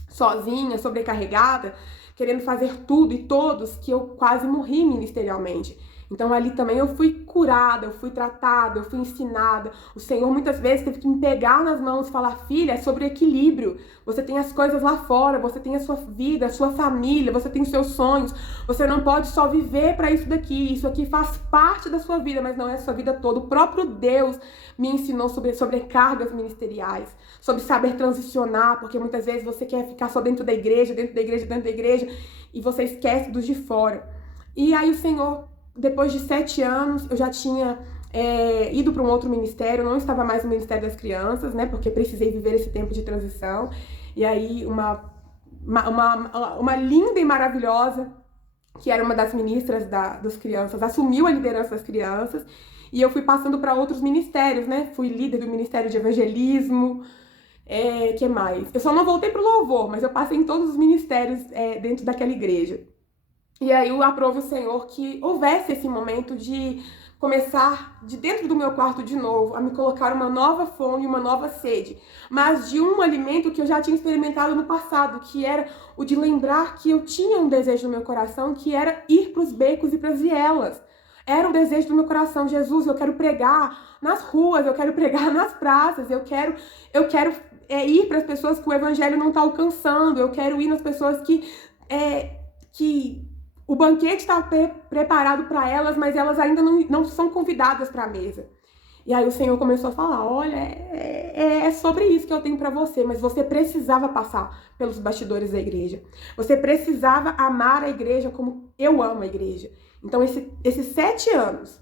sozinha, sobrecarregada, querendo fazer tudo e todos, que eu quase morri ministerialmente. Então ali também eu fui curada, eu fui tratada, eu fui ensinada. O Senhor muitas vezes teve que me pegar nas mãos e falar: filha, é sobre equilíbrio. Você tem as coisas lá fora, você tem a sua vida, a sua família, você tem os seus sonhos. Você não pode só viver para isso daqui. Isso aqui faz parte da sua vida, mas não é a sua vida toda. O próprio Deus me ensinou sobre sobrecargas ministeriais, sobre saber transicionar, porque muitas vezes você quer ficar só dentro da igreja, e você esquece dos de fora. E aí o Senhor, depois de 7 anos, eu já tinha ido para um outro ministério, não estava mais no Ministério das Crianças, né? Porque precisei viver esse tempo de transição. E aí uma linda e maravilhosa, que era uma das ministras das crianças, assumiu a liderança das crianças. E eu fui passando para outros ministérios, né? Fui líder do Ministério de Evangelismo. Que mais? Eu só não voltei pro louvor, mas eu passei em todos os ministérios dentro daquela igreja. E aí eu aprovo o Senhor que houvesse esse momento de começar de dentro do meu quarto de novo a me colocar uma nova fome, uma nova sede, mas de um alimento que eu já tinha experimentado no passado, que era o de lembrar que eu tinha um desejo no meu coração, que era ir para os becos e para as vielas. Era o desejo do meu coração: Jesus, eu quero pregar nas ruas, eu quero pregar nas praças, eu quero ir para as pessoas que o evangelho não está alcançando, eu quero ir nas pessoas que o banquete está preparado para elas, mas elas ainda não são convidadas para a mesa. E aí o Senhor começou a falar: olha, é sobre isso que eu tenho para você, mas você precisava passar pelos bastidores da igreja. Você precisava amar a igreja como eu amo a igreja. Então esses 7 anos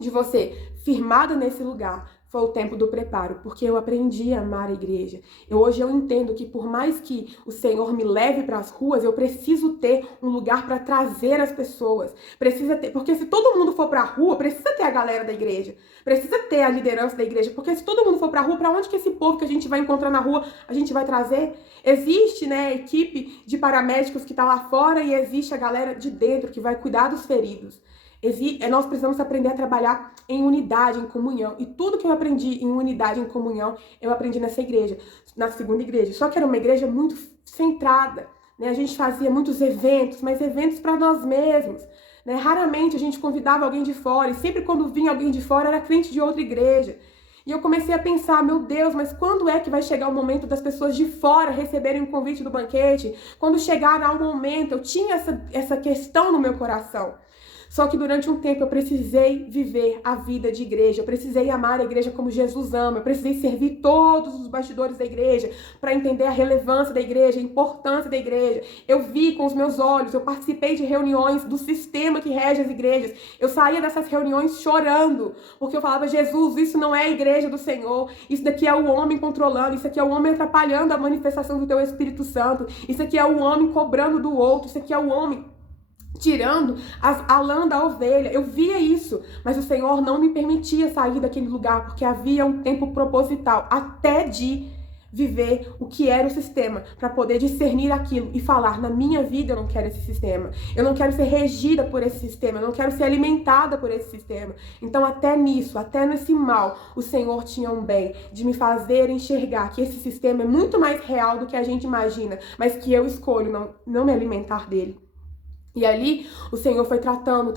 de você firmada nesse lugar foi o tempo do preparo, porque eu aprendi a amar a igreja. Hoje eu entendo que por mais que o Senhor me leve para as ruas, eu preciso ter um lugar para trazer as pessoas. Precisa ter, porque se todo mundo for para a rua, precisa ter a galera da igreja. Precisa ter a liderança da igreja, porque se todo mundo for para a rua, para onde que esse povo que a gente vai encontrar na rua, a gente vai trazer? Existe, né, equipe de paramédicos que está lá fora e existe a galera de dentro que vai cuidar dos feridos. Nós precisamos aprender a trabalhar em unidade, em comunhão. E tudo que eu aprendi em unidade, em comunhão, eu aprendi nessa igreja, na segunda igreja. Só que era uma igreja muito centrada, né? A gente fazia muitos eventos, mas eventos para nós mesmos, né? Raramente a gente convidava alguém de fora, e sempre quando vinha alguém de fora era crente de outra igreja. E eu comecei a pensar: meu Deus, mas quando é que vai chegar o momento das pessoas de fora receberem o convite do banquete? Quando chegar ao momento, eu tinha essa questão no meu coração. Só que durante um tempo eu precisei viver a vida de igreja, eu precisei amar a igreja como Jesus ama, eu precisei servir todos os bastidores da igreja para entender a relevância da igreja, a importância da igreja. Eu vi com os meus olhos, eu participei de reuniões do sistema que rege as igrejas. Eu saía dessas reuniões chorando, porque eu falava: Jesus, isso não é a igreja do Senhor, isso daqui é o homem controlando, isso aqui é o homem atrapalhando a manifestação do teu Espírito Santo, isso aqui é o homem cobrando do outro, isso aqui é o homem tirando a lã da ovelha. Eu via isso, mas o Senhor não me permitia sair daquele lugar, porque havia um tempo proposital, até de viver o que era o sistema, para poder discernir aquilo e falar, na minha vida eu não quero esse sistema, eu não quero ser regida por esse sistema, eu não quero ser alimentada por esse sistema. Então até nisso, até nesse mal, o Senhor tinha um bem de me fazer enxergar que esse sistema é muito mais real do que a gente imagina, mas que eu escolho não me alimentar dele. E ali o Senhor foi tratando,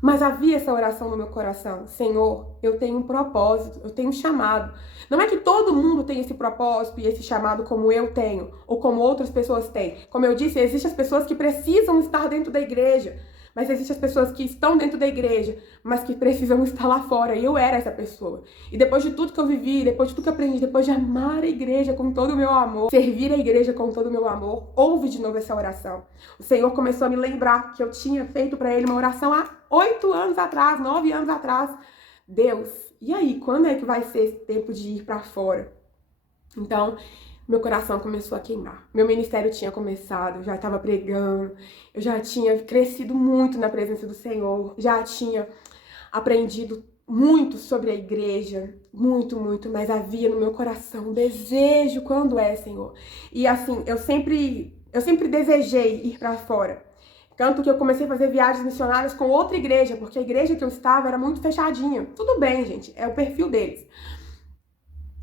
mas havia essa oração no meu coração: Senhor, eu tenho um propósito, eu tenho um chamado. Não é que todo mundo tem esse propósito e esse chamado como eu tenho, ou como outras pessoas têm. Como eu disse, existem as pessoas que precisam estar dentro da igreja, mas existem as pessoas que estão dentro da igreja, mas que precisam estar lá fora. E eu era essa pessoa. E depois de tudo que eu vivi, depois de tudo que eu aprendi, depois de amar a igreja com todo o meu amor, servir a igreja com todo o meu amor, houve de novo essa oração. O Senhor começou a me lembrar que eu tinha feito para Ele uma oração há 8 anos atrás, 9 anos atrás. Deus, e aí, quando é que vai ser esse tempo de ir para fora? Então, meu coração começou a queimar. Meu ministério tinha começado, eu já estava pregando, eu já tinha crescido muito na presença do Senhor, já tinha aprendido muito sobre a igreja, muito, mas havia no meu coração um desejo, quando é, Senhor? E assim, eu sempre desejei ir para fora. Tanto que eu comecei a fazer viagens missionárias com outra igreja, porque a igreja que eu estava era muito fechadinha. Tudo bem, gente, é o perfil deles.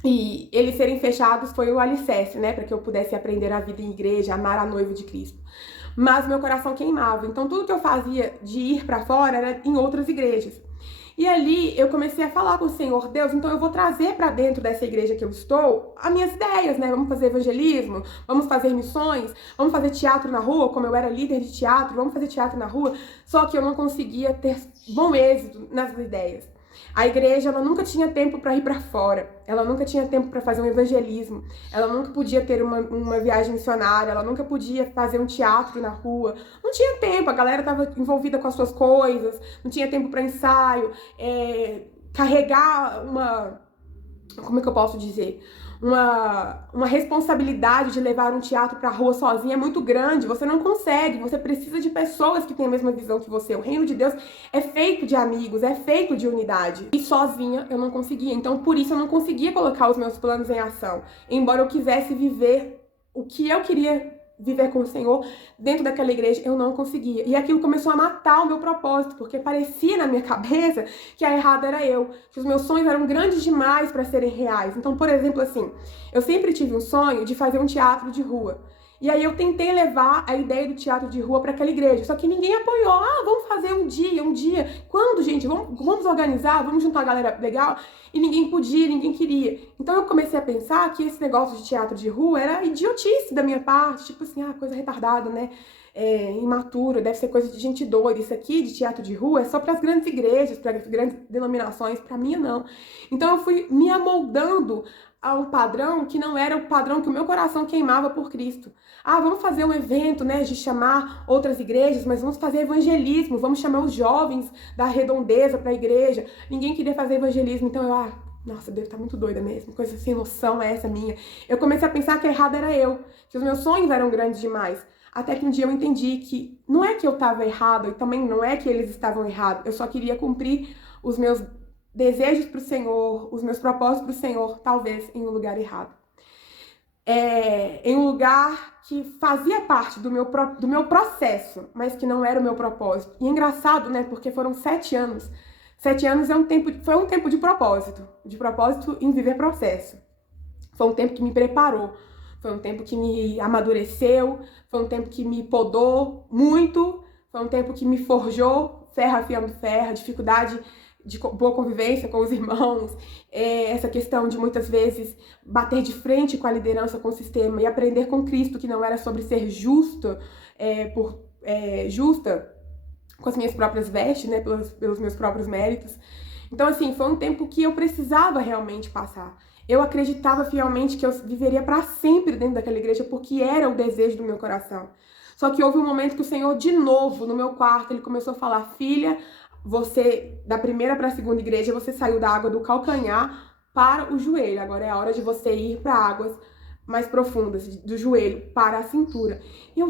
E eles serem fechados foi o alicerce, né? Para que eu pudesse aprender a vida em igreja, amar a noiva de Cristo. Mas meu coração queimava. Então tudo que eu fazia de ir para fora era em outras igrejas. E ali eu comecei a falar com o Senhor: Deus, então eu vou trazer para dentro dessa igreja que eu estou as minhas ideias, né? Vamos fazer evangelismo, vamos fazer missões, vamos fazer teatro na rua, como eu era líder de teatro, vamos fazer teatro na rua. Só que eu não conseguia ter bom êxito nas ideias. A igreja, ela nunca tinha tempo para ir para fora, ela nunca tinha tempo para fazer um evangelismo, ela nunca podia ter uma viagem missionária, ela nunca podia fazer um teatro na rua, não tinha tempo, a galera estava envolvida com as suas coisas, não tinha tempo para ensaio, carregar como é que eu posso dizer? Uma responsabilidade de levar um teatro para a rua sozinha é muito grande, você não consegue, você precisa de pessoas que têm a mesma visão que você. O reino de Deus é feito de amigos, é feito de unidade. E sozinha eu não conseguia, então por isso eu não conseguia colocar os meus planos em ação. Embora eu quisesse viver o que eu queria viver com o Senhor dentro daquela igreja, eu não conseguia. E aquilo começou a matar o meu propósito, porque parecia na minha cabeça que a errada era eu, que os meus sonhos eram grandes demais para serem reais. Então, por exemplo, assim, eu sempre tive um sonho de fazer um teatro de rua. E aí eu tentei levar a ideia do teatro de rua para aquela igreja, só que ninguém apoiou. Ah, vamos fazer um dia. Quando, gente? Vamos organizar, vamos juntar a galera legal? E ninguém podia, ninguém queria. Então eu comecei a pensar que esse negócio de teatro de rua era idiotice da minha parte, tipo assim, coisa retardada, né? Imatura, deve ser coisa de gente doida. Isso aqui de teatro de rua é só para as grandes igrejas, para as grandes denominações, para mim não. Então eu fui me amoldando a um padrão que não era o padrão que o meu coração queimava por Cristo. Ah, vamos fazer um evento, né, de chamar outras igrejas, mas vamos fazer evangelismo, vamos chamar os jovens da redondeza para a igreja. Ninguém queria fazer evangelismo, então nossa, Deus tá muito doida mesmo, coisa sem noção é essa minha. Eu comecei a pensar que a errada era eu, que os meus sonhos eram grandes demais. Até que um dia eu entendi que não é que eu estava errado e também não é que eles estavam errados, eu só queria cumprir os meus desejos para o Senhor, os meus propósitos para o Senhor, talvez em um lugar errado. Em um lugar que fazia parte do meu processo, mas que não era o meu propósito. E é engraçado, né? Porque foram 7 anos. 7 anos foi um tempo de propósito em viver processo. Foi um tempo que me preparou, foi um tempo que me amadureceu, foi um tempo que me podou muito, foi um tempo que me forjou, ferro afiando ferro, dificuldade de boa convivência com os irmãos, essa questão de muitas vezes bater de frente com a liderança, com o sistema e aprender com Cristo que não era sobre ser justa com as minhas próprias vestes, né, pelos meus próprios méritos. Então, assim, foi um tempo que eu precisava realmente passar. Eu acreditava fielmente que eu viveria para sempre dentro daquela igreja porque era o desejo do meu coração. Só que houve um momento que o Senhor, de novo, no meu quarto, ele começou a falar: filha, você, da primeira para a segunda igreja, você saiu da água do calcanhar para o joelho. Agora é a hora de você ir para águas mais profundas, do joelho para a cintura.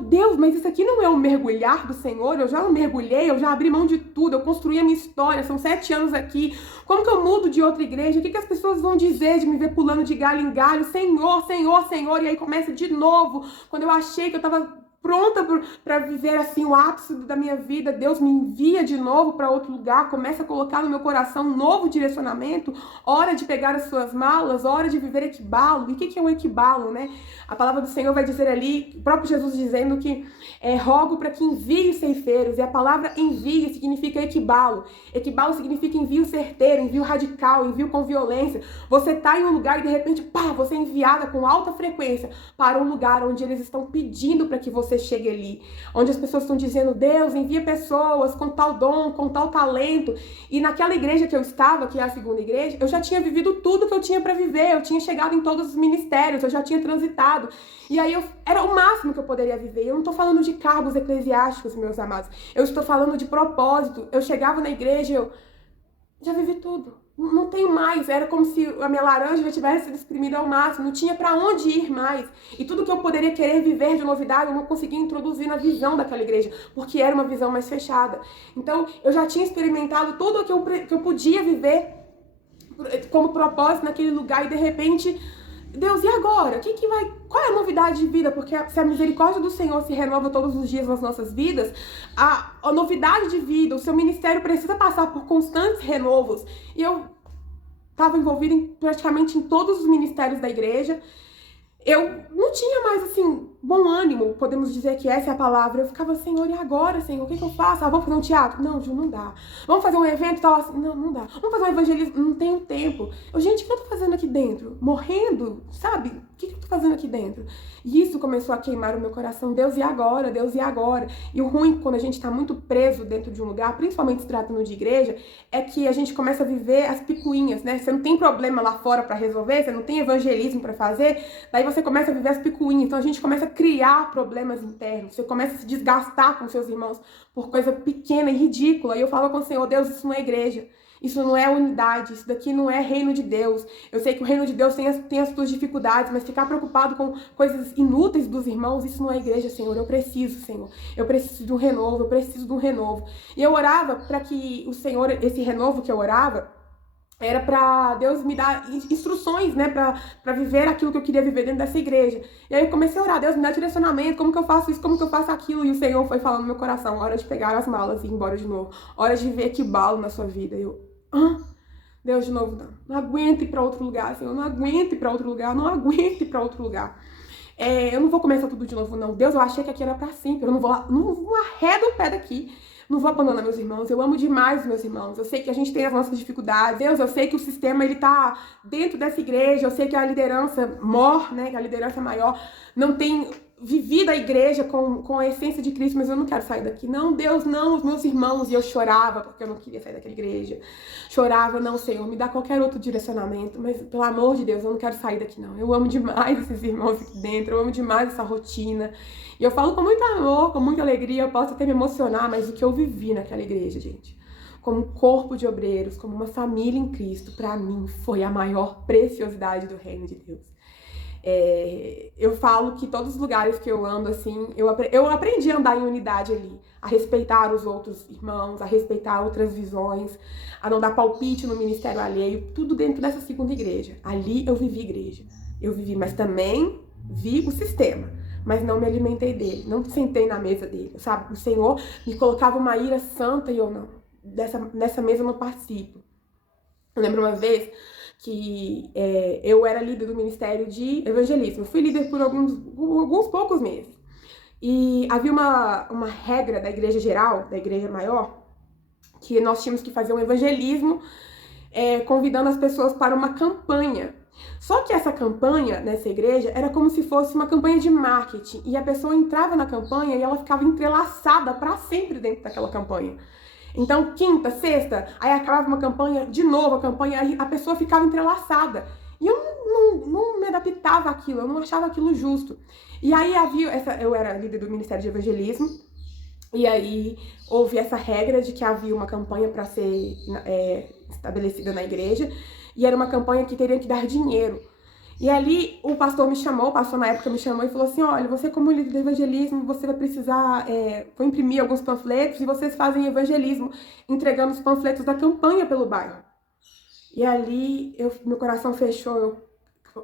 Deus, mas isso aqui não é o mergulhar do Senhor? Eu já mergulhei, eu já abri mão de tudo, eu construí a minha história, são 7 anos aqui. Como que eu mudo de outra igreja? O que as pessoas vão dizer de me ver pulando de galho em galho? Senhor, Senhor, Senhor. E aí começa de novo, quando eu achei que eu estava pronta para viver assim o ápice da minha vida, Deus me envia de novo para outro lugar, começa a colocar no meu coração um novo direcionamento, hora de pegar as suas malas, hora de viver equibalo. E o que é um equibalo, né? A palavra do Senhor vai dizer ali, o próprio Jesus dizendo que rogo para que envie ceifeiros, e a palavra envie significa equibalo. Equibalo significa envio certeiro, envio radical, envio com violência. Você tá em um lugar e de repente, pá, você é enviada com alta frequência para um lugar onde eles estão pedindo para que você chegue ali, onde as pessoas estão dizendo, Deus, envia pessoas com tal dom, com tal talento. E naquela igreja que eu estava, que é a segunda igreja, eu já tinha vivido tudo que eu tinha para viver, eu tinha chegado em todos os ministérios, eu já tinha transitado. E aí era o máximo que eu poderia viver. Eu não estou falando de cargos eclesiásticos, meus amados, eu estou falando de propósito. Eu chegava na igreja, eu já vivi tudo. Não tenho mais, era como se a minha laranja já tivesse sido exprimida ao máximo, não tinha para onde ir mais. E tudo que eu poderia querer viver de novidade, eu não conseguia introduzir na visão daquela igreja, porque era uma visão mais fechada. Então, eu já tinha experimentado tudo que eu podia viver como propósito naquele lugar, e de repente, Deus, e agora? Qual é a novidade de vida? Porque se a misericórdia do Senhor se renova todos os dias nas nossas vidas, a novidade de vida, o seu ministério precisa passar por constantes renovos. E eu estava envolvida praticamente em todos os ministérios da igreja. Eu não tinha mais, assim, bom ânimo, podemos dizer que essa é a palavra. Eu ficava, Senhor, e agora, Senhor? O que eu faço? Vamos fazer um teatro? Não, Ju, não dá. Vamos fazer um evento? Tal, assim? Não, não dá. Vamos fazer um evangelismo? Não tenho tempo. Gente, o que eu tô fazendo aqui dentro? Morrendo? Sabe? O que eu tô fazendo aqui dentro? E isso começou a queimar o meu coração. Deus, e agora? Deus, e agora? E o ruim, quando a gente tá muito preso dentro de um lugar, principalmente se tratando de igreja, é que a gente começa a viver as picuinhas, né? Você não tem problema lá fora pra resolver, você não tem evangelismo pra fazer, daí você começa a viver as picuinhas. Então a gente começa a criar problemas internos, você começa a se desgastar com seus irmãos por coisa pequena e ridícula. E eu falo com o Senhor, Deus, isso não é igreja. Isso não é unidade, isso daqui não é reino de Deus. Eu sei que o reino de Deus tem as suas dificuldades, mas ficar preocupado com coisas inúteis dos irmãos, isso não é igreja, Senhor. Eu preciso, Senhor. Eu preciso de um renovo, eu preciso de um renovo. E eu orava para que o Senhor, esse renovo que eu orava, era para Deus me dar instruções, né, para viver aquilo que eu queria viver dentro dessa igreja. E aí eu comecei a orar, Deus, me dá direcionamento, como que eu faço isso, como que eu faço aquilo. E o Senhor foi falando no meu coração, hora de pegar as malas e ir embora de novo. Hora de ver que balo na sua vida. Deus, de novo, não aguento ir para outro lugar, Senhor, não aguento ir para outro lugar, não aguento ir para outro lugar. Eu não vou começar tudo de novo, não. Deus, eu achei que aqui era para sempre, eu não arredo o pé daqui. Não vou abandonar meus irmãos, eu amo demais os meus irmãos, eu sei que a gente tem as nossas dificuldades, Deus, eu sei que o sistema, ele tá dentro dessa igreja, eu sei que a liderança maior, né, que a liderança maior não tem vivido a igreja com a essência de Cristo, mas eu não quero sair daqui, não, Deus, não, os meus irmãos, e eu chorava porque eu não queria sair daquela igreja, chorava, não, Senhor, me dá qualquer outro direcionamento, mas pelo amor de Deus, eu não quero sair daqui não, eu amo demais esses irmãos aqui dentro, eu amo demais essa rotina. E eu falo com muito amor, com muita alegria, eu posso até me emocionar, mas o que eu vivi naquela igreja, gente, como um corpo de obreiros, como uma família em Cristo, pra mim foi a maior preciosidade do reino de Deus. Eu falo que todos os lugares que eu ando, assim, eu aprendi a andar em unidade ali, a respeitar os outros irmãos, a respeitar outras visões, a não dar palpite no ministério alheio, tudo dentro dessa segunda igreja. Ali eu vivi igreja, mas também vi o sistema. Mas não me alimentei dele, não sentei na mesa dele, sabe? O Senhor me colocava uma ira santa e eu não. Nessa mesa eu não participo. Eu lembro uma vez que eu era líder do ministério de evangelismo. Eu fui líder por alguns poucos meses. E havia uma regra da igreja geral, da igreja maior, que nós tínhamos que fazer um evangelismo convidando as pessoas para uma campanha. Só que essa campanha, nessa igreja, era como se fosse uma campanha de marketing. E a pessoa entrava na campanha e ela ficava entrelaçada para sempre dentro daquela campanha. Então, quinta, sexta, aí acabava uma campanha, de novo a campanha, aí a pessoa ficava entrelaçada. E eu não me adaptava àquilo, eu não achava aquilo justo. E aí eu era líder do Ministério de Evangelismo, e aí houve essa regra de que havia uma campanha para ser estabelecida na igreja, e era uma campanha que teria que dar dinheiro. E ali o pastor me chamou, o pastor na época me chamou e falou assim, olha, você como líder de evangelismo, você vai precisar, vou imprimir alguns panfletos e vocês fazem evangelismo, entregando os panfletos da campanha pelo bairro. E ali meu coração fechou,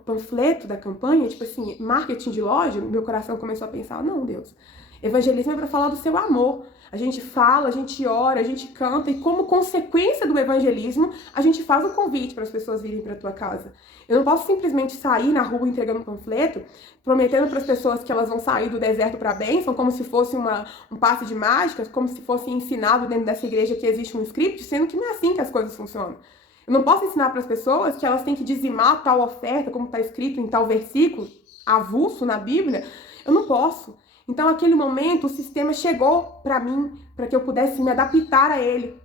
panfleto da campanha, tipo assim, marketing de loja, meu coração começou a pensar, não, Deus, evangelismo é para falar do seu amor. A gente fala, a gente ora, a gente canta e como consequência do evangelismo, a gente faz um convite para as pessoas virem para tua casa. Eu não posso simplesmente sair na rua entregando um panfleto, prometendo para as pessoas que elas vão sair do deserto para a bênção, como se fosse um passe de mágica, como se fosse ensinado dentro dessa igreja que existe um script, sendo que não é assim que as coisas funcionam. Eu não posso ensinar para as pessoas que elas têm que dizimar tal oferta, como está escrito em tal versículo, avulso na Bíblia. Eu não posso. Então, naquele momento, o sistema chegou para mim, para que eu pudesse me adaptar a ele,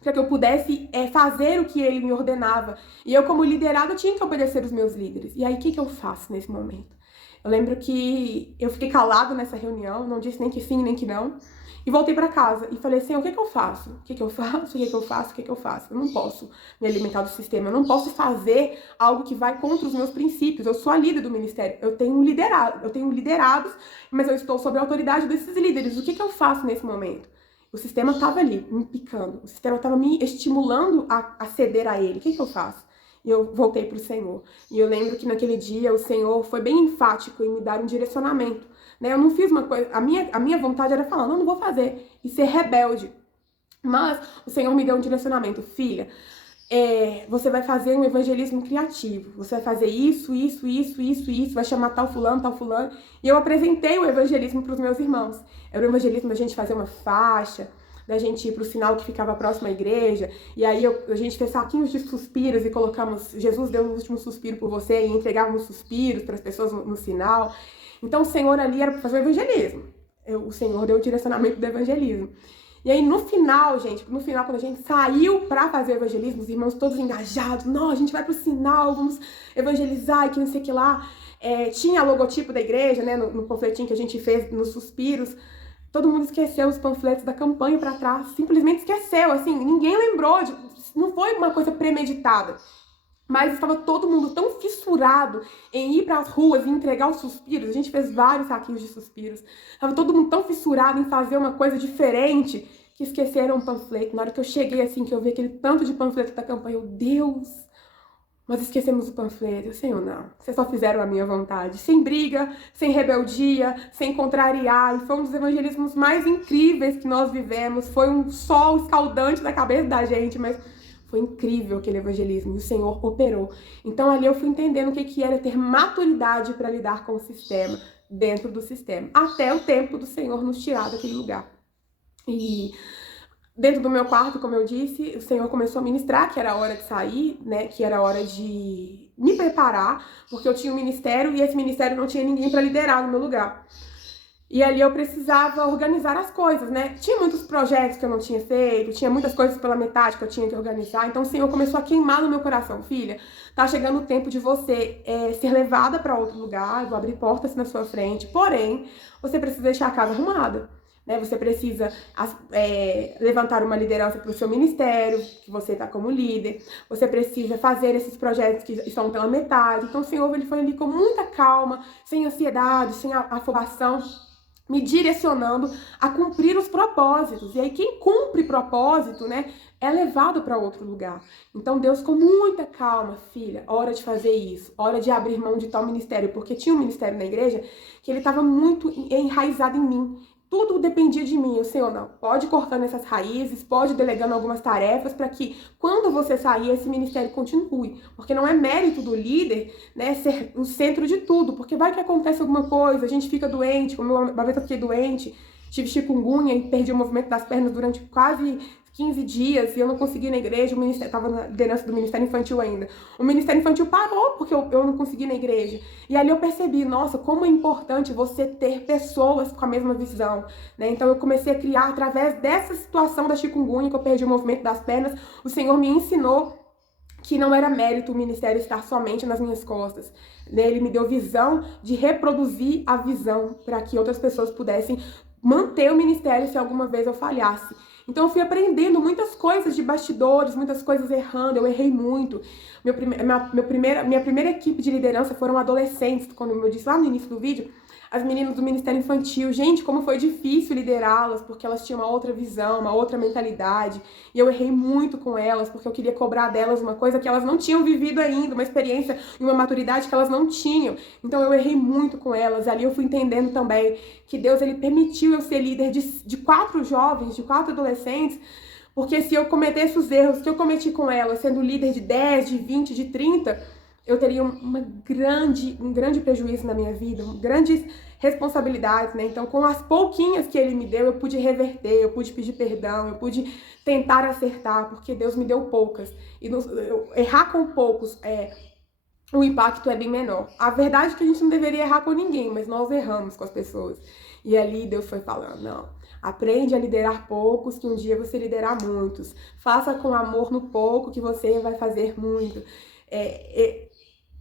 para que eu pudesse fazer o que ele me ordenava. E eu, como liderada, tinha que obedecer os meus líderes. E aí, o que eu faço nesse momento? Eu lembro que eu fiquei calada nessa reunião, não disse nem que sim, nem que não. E voltei para casa e falei assim, o que eu faço? O que eu faço? O que eu faço? O que eu faço? Eu não posso me alimentar do sistema, eu não posso fazer algo que vai contra os meus princípios. Eu sou a líder do ministério, eu tenho liderados, mas eu estou sob a autoridade desses líderes. O que eu faço nesse momento? O sistema estava ali, me picando, o sistema estava me estimulando a ceder a ele. O que eu faço? E eu voltei para o Senhor. E eu lembro que naquele dia o Senhor foi bem enfático em me dar um direcionamento. Né? Eu não fiz uma coisa, a minha vontade era falar, não vou fazer, e ser rebelde. Mas o Senhor me deu um direcionamento, filha, você vai fazer um evangelismo criativo, você vai fazer isso, vai chamar tal fulano, e eu apresentei o evangelismo para os meus irmãos. Era o evangelismo da gente fazer uma faixa, da gente ir para o sinal que ficava próximo à igreja, e aí a gente fez saquinhos de suspiros e colocamos, Jesus deu o último suspiro por você, e entregávamos suspiros para as pessoas no sinal. Então, o Senhor ali era para fazer o evangelismo. O Senhor deu o direcionamento do evangelismo. E aí, no final, gente, quando a gente saiu para fazer o evangelismo, os irmãos todos engajados, não, a gente vai pro sinal, vamos evangelizar, e que não sei o que lá. Tinha logotipo da igreja, né, no panfletinho que a gente fez nos suspiros. Todo mundo esqueceu os panfletos da campanha para trás, simplesmente esqueceu, assim, ninguém lembrou, não foi uma coisa premeditada. Mas estava todo mundo tão fissurado em ir para as ruas e entregar os suspiros. A gente fez vários saquinhos de suspiros. Estava todo mundo tão fissurado em fazer uma coisa diferente que esqueceram o panfleto. Na hora que eu cheguei, assim, que eu vi aquele tanto de panfleto da campanha, eu, Deus, mas esquecemos o panfleto. Senhor, não. Vocês só fizeram a minha vontade. Sem briga, sem rebeldia, sem contrariar. E foi um dos evangelismos mais incríveis que nós vivemos. Foi um sol escaldante na cabeça da gente, mas foi incrível aquele evangelismo e o Senhor operou. Então ali eu fui entendendo o que era ter maturidade para lidar com o sistema, dentro do sistema, até o tempo do Senhor nos tirar daquele lugar. E dentro do meu quarto, como eu disse, o Senhor começou a ministrar que era a hora de sair, né, que era a hora de me preparar, porque eu tinha um ministério e esse ministério não tinha ninguém para liderar no meu lugar. E ali eu precisava organizar as coisas, né? Tinha muitos projetos que eu não tinha feito, tinha muitas coisas pela metade que eu tinha que organizar. Então o Senhor começou a queimar no meu coração. Filha, tá chegando o tempo de você ser levada para outro lugar, eu vou abrir portas na sua frente. Porém, você precisa deixar a casa arrumada, né? Você precisa levantar uma liderança para o seu ministério, que você tá como líder. Você precisa fazer esses projetos que estão pela metade. Então o Senhor, ele foi ali com muita calma, sem ansiedade, sem afobação, me direcionando a cumprir os propósitos. E aí quem cumpre propósito, né, é levado para outro lugar. Então Deus, com muita calma, filha, hora de fazer isso, hora de abrir mão de tal ministério, porque tinha um ministério na igreja que ele estava muito enraizado em mim. Tudo dependia de mim. O Senhor, não, pode cortando essas raízes, pode delegando algumas tarefas para que quando você sair, esse ministério continue. Porque não é mérito do líder, né, ser o centro de tudo. Porque vai que acontece alguma coisa, a gente fica doente, como uma vez eu fiquei doente, tive chikungunya e perdi o movimento das pernas durante quase 15 dias e eu não consegui ir na igreja, o ministério estava na liderança do Ministério Infantil ainda. O Ministério Infantil parou porque eu não consegui ir na igreja. E ali eu percebi, nossa, como é importante você ter pessoas com a mesma visão, né? Então eu comecei a criar, através dessa situação da chikungunya, que eu perdi o movimento das pernas, o Senhor me ensinou que não era mérito o ministério estar somente nas minhas costas. Ele me deu visão de reproduzir a visão para que outras pessoas pudessem manter o ministério se alguma vez eu falhasse. Então eu fui aprendendo muitas coisas de bastidores, muitas coisas errando, eu errei muito. Minha primeira equipe de liderança foram adolescentes, como eu disse lá no início do vídeo, as meninas do Ministério Infantil. Gente, como foi difícil liderá-las, porque elas tinham uma outra visão, uma outra mentalidade. E eu errei muito com elas, porque eu queria cobrar delas uma coisa que elas não tinham vivido ainda, uma experiência e uma maturidade que elas não tinham. Então eu errei muito com elas. Ali eu fui entendendo também que Deus, ele permitiu eu ser líder de 4 jovens, de 4 adolescentes, porque se eu cometesse os erros que eu cometi com elas, sendo líder de 10, de 20, de 30, eu teria um grande prejuízo na minha vida, grandes responsabilidades, né? Então, com as pouquinhas que ele me deu, eu pude reverter, eu pude pedir perdão, eu pude tentar acertar, porque Deus me deu poucas. E errar com poucos, o impacto é bem menor. A verdade é que a gente não deveria errar com ninguém, mas nós erramos com as pessoas. E ali Deus foi falando, não, aprende a liderar poucos, que um dia você liderará muitos. Faça com amor no pouco, que você vai fazer muito.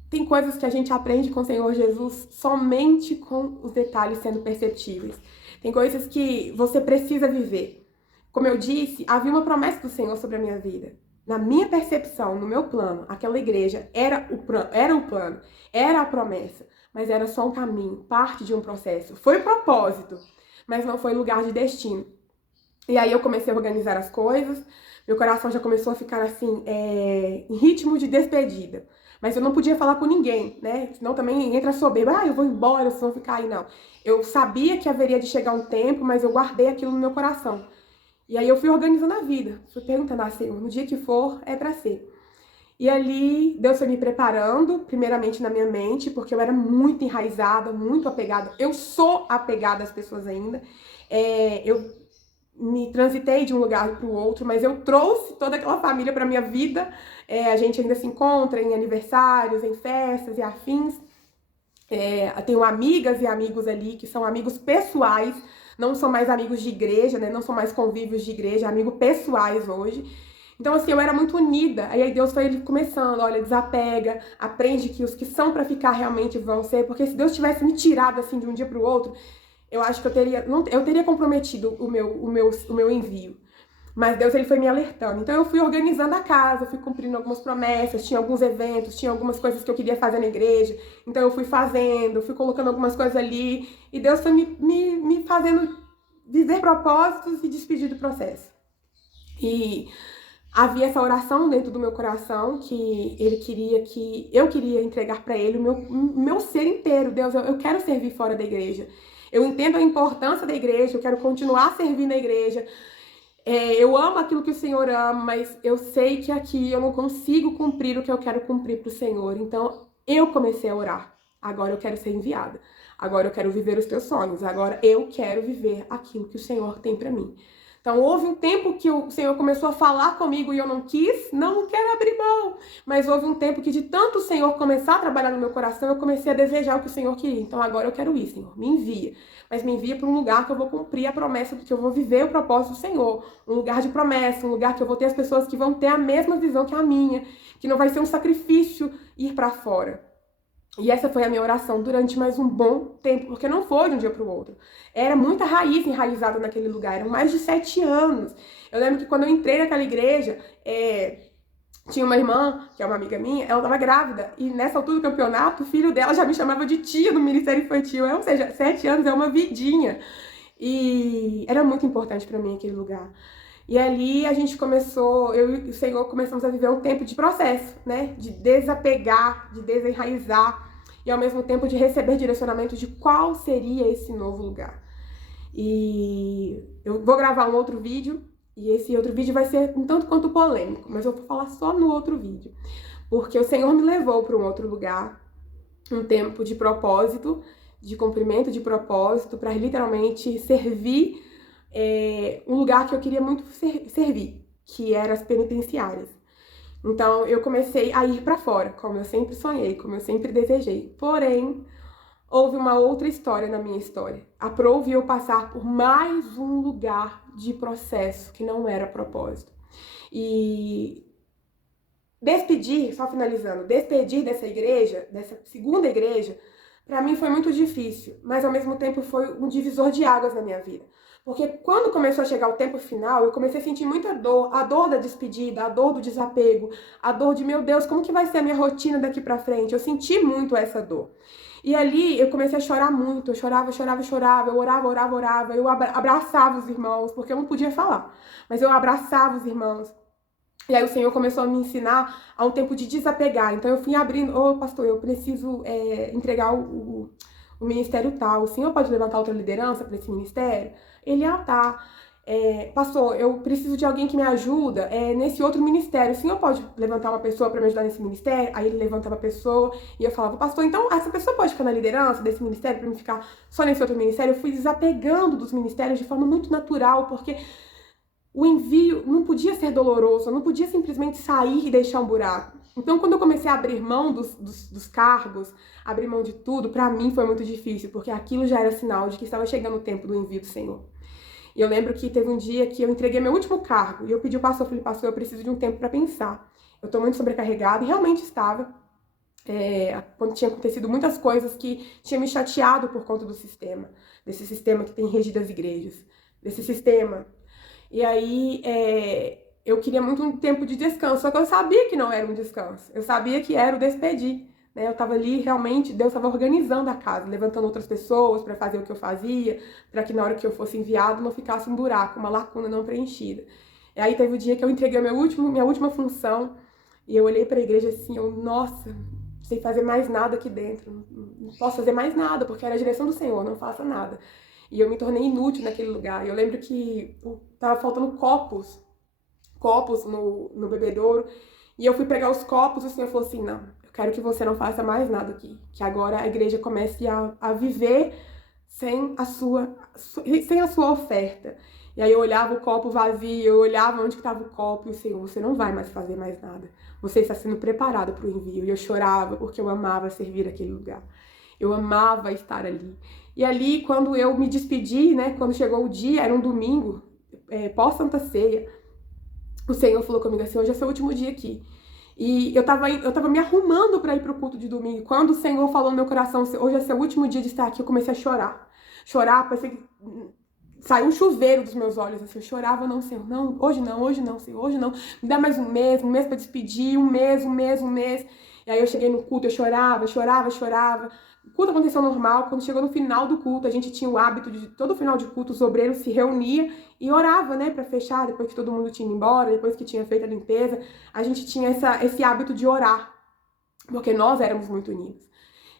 Tem coisas que a gente aprende com o Senhor Jesus somente com os detalhes sendo perceptíveis. Tem coisas que você precisa viver. Como eu disse, havia uma promessa do Senhor sobre a minha vida. Na minha percepção, no meu plano, aquela igreja era o plano, era a promessa, mas era só um caminho, parte de um processo. Foi propósito, mas não foi lugar de destino. E aí eu comecei a organizar as coisas, meu coração já começou a ficar assim, em ritmo de despedida. Mas eu não podia falar com ninguém, né? Senão também entra a soberba, eu vou embora, vocês vão ficar aí, não. Eu sabia que haveria de chegar um tempo, mas eu guardei aquilo no meu coração. E aí eu fui organizando a vida, fui perguntando, Senhor, no dia que for, é pra ser. E ali, Deus foi me preparando, primeiramente na minha mente, porque eu era muito enraizada, muito apegada. Eu sou apegada às pessoas ainda. Eu me transitei de um lugar para o outro, mas eu trouxe toda aquela família para minha vida. A gente ainda se encontra em aniversários, em festas e afins. Tenho amigas e amigos ali que são amigos pessoais, não são mais amigos de igreja, né? Não são mais convívios de igreja, amigos pessoais hoje. Então, assim, eu era muito unida. Aí Deus foi ele começando, olha, desapega, aprende que os que são para ficar realmente vão ser, porque se Deus tivesse me tirado assim de um dia para o outro, eu acho que eu teria comprometido o meu envio. Mas Deus, ele foi me alertando. Então eu fui organizando a casa, fui cumprindo algumas promessas, tinha alguns eventos, tinha algumas coisas que eu queria fazer na igreja. Então eu fui fazendo, fui colocando algumas coisas ali. E Deus foi me fazendo viver propósitos e despedir do processo. E havia essa oração dentro do meu coração que eu queria entregar para ele o meu ser inteiro. Deus, eu quero servir fora da igreja. Eu entendo a importância da igreja, eu quero continuar servindo a igreja. Eu amo aquilo que o Senhor ama, mas eu sei que aqui eu não consigo cumprir o que eu quero cumprir para o Senhor. Então, eu comecei a orar. Agora eu quero ser enviada. Agora eu quero viver os teus sonhos. Agora eu quero viver aquilo que o Senhor tem para mim. Então, houve um tempo que o Senhor começou a falar comigo e eu não quis, não quero abrir mão. Mas houve um tempo que de tanto o Senhor começar a trabalhar no meu coração, eu comecei a desejar o que o Senhor queria. Então, agora eu quero ir, Senhor, me envia. Mas me envia para um lugar que eu vou cumprir a promessa, que eu vou viver o propósito do Senhor. Um lugar de promessa, um lugar que eu vou ter as pessoas que vão ter a mesma visão que a minha. Que não vai ser um sacrifício ir para fora. E essa foi a minha oração durante mais um bom tempo, porque não foi de um dia para o outro. Era muita raiz enraizada naquele lugar, eram mais de 7 anos. Eu lembro que quando eu entrei naquela igreja, tinha uma irmã, que é uma amiga minha, ela estava grávida, e nessa altura do campeonato, o filho dela já me chamava de tia no Ministério Infantil, ou seja, 7 anos é uma vidinha. E era muito importante para mim aquele lugar. E ali a gente começou, eu e o Senhor começamos a viver um tempo de processo, né? De desapegar, de desenraizar e ao mesmo tempo de receber direcionamento de qual seria esse novo lugar. E eu vou gravar um outro vídeo e esse outro vídeo vai ser um tanto quanto polêmico, mas eu vou falar só no outro vídeo. Porque o Senhor me levou para um outro lugar, um tempo de propósito, de cumprimento de propósito, para literalmente servir um lugar que eu queria muito servir, que eram as penitenciárias. Então, eu comecei a ir para fora, como eu sempre sonhei, como eu sempre desejei. Porém, houve uma outra história na minha história. Aprove eu passar por mais um lugar de processo que não era propósito. E despedir, só finalizando, despedir dessa igreja, dessa segunda igreja, para mim foi muito difícil, mas ao mesmo tempo foi um divisor de águas na minha vida. Porque quando começou a chegar o tempo final, eu comecei a sentir muita dor, a dor da despedida, a dor do desapego, a dor de, meu Deus, como que vai ser a minha rotina daqui pra frente? Eu senti muito essa dor. E ali eu comecei a chorar muito, eu chorava, chorava, chorava, eu orava, orava, orava, eu abraçava os irmãos, porque eu não podia falar, mas eu abraçava os irmãos. E aí o Senhor começou a me ensinar a um tempo de desapegar. Então eu fui abrindo, pastor, eu preciso entregar o ministério tal. O senhor pode levantar outra liderança para esse ministério? Ele, tá. Pastor, eu preciso de alguém que me ajuda nesse outro ministério. O senhor pode levantar uma pessoa para me ajudar nesse ministério? Aí ele levantava a pessoa e eu falava, pastor, então essa pessoa pode ficar na liderança desse ministério para me ficar só nesse outro ministério? Eu fui desapegando dos ministérios de forma muito natural, porque o envio não podia ser doloroso, eu não podia simplesmente sair e deixar um buraco. Então, quando eu comecei a abrir mão dos cargos, abrir mão de tudo, pra mim foi muito difícil, porque aquilo já era sinal de que estava chegando o tempo do envio do Senhor. E eu lembro que teve um dia que eu entreguei meu último cargo, e eu pedi ao pastor, falei, pastor, eu preciso de um tempo pra pensar. Eu tô muito sobrecarregada, e realmente estava. Quando tinha acontecido muitas coisas que tinham me chateado por conta do sistema, desse sistema que tem regido as igrejas, desse sistema. E aí, eu queria muito um tempo de descanso, só que eu sabia que não era um descanso, eu sabia que era o despedir, né? Eu estava ali, realmente, Deus estava organizando a casa, levantando outras pessoas para fazer o que eu fazia, para que na hora que eu fosse enviado não ficasse um buraco, uma lacuna não preenchida. E aí teve o dia que eu entreguei minha última função, e eu olhei para a igreja assim, nossa, não sei fazer mais nada aqui dentro, não posso fazer mais nada, porque era a direção do Senhor, não faça nada. E eu me tornei inútil naquele lugar. Eu lembro que tava faltando copos no bebedouro. E eu fui pegar os copos e o Senhor falou assim, não, eu quero que você não faça mais nada aqui. Que agora a igreja comece a viver sem a sua oferta. E aí eu olhava o copo vazio, eu olhava onde estava o copo e o Senhor, você não vai mais fazer mais nada. Você está sendo preparado para o envio. E eu chorava porque eu amava servir aquele lugar. Eu amava estar ali. E ali, quando eu me despedi, né, quando chegou o dia, era um domingo, pós-Santa Ceia, o Senhor falou comigo assim, hoje é seu último dia aqui. E eu tava me arrumando para ir pro culto de domingo. Quando o Senhor falou no meu coração, hoje é seu último dia de estar aqui, eu comecei a chorar. Chorar, parecia que saiu um chuveiro dos meus olhos, assim, eu chorava, não, Senhor, não, hoje não, Senhor, hoje não. Me dá mais um mês para despedir, um mês. E aí eu cheguei no culto, eu chorava. O culto aconteceu normal, quando chegou no final do culto, a gente tinha o hábito de, todo final de culto, os obreiros se reuniam e orava, né, pra fechar, depois que todo mundo tinha ido embora, depois que tinha feito a limpeza, a gente tinha esse hábito de orar, porque nós éramos muito unidos.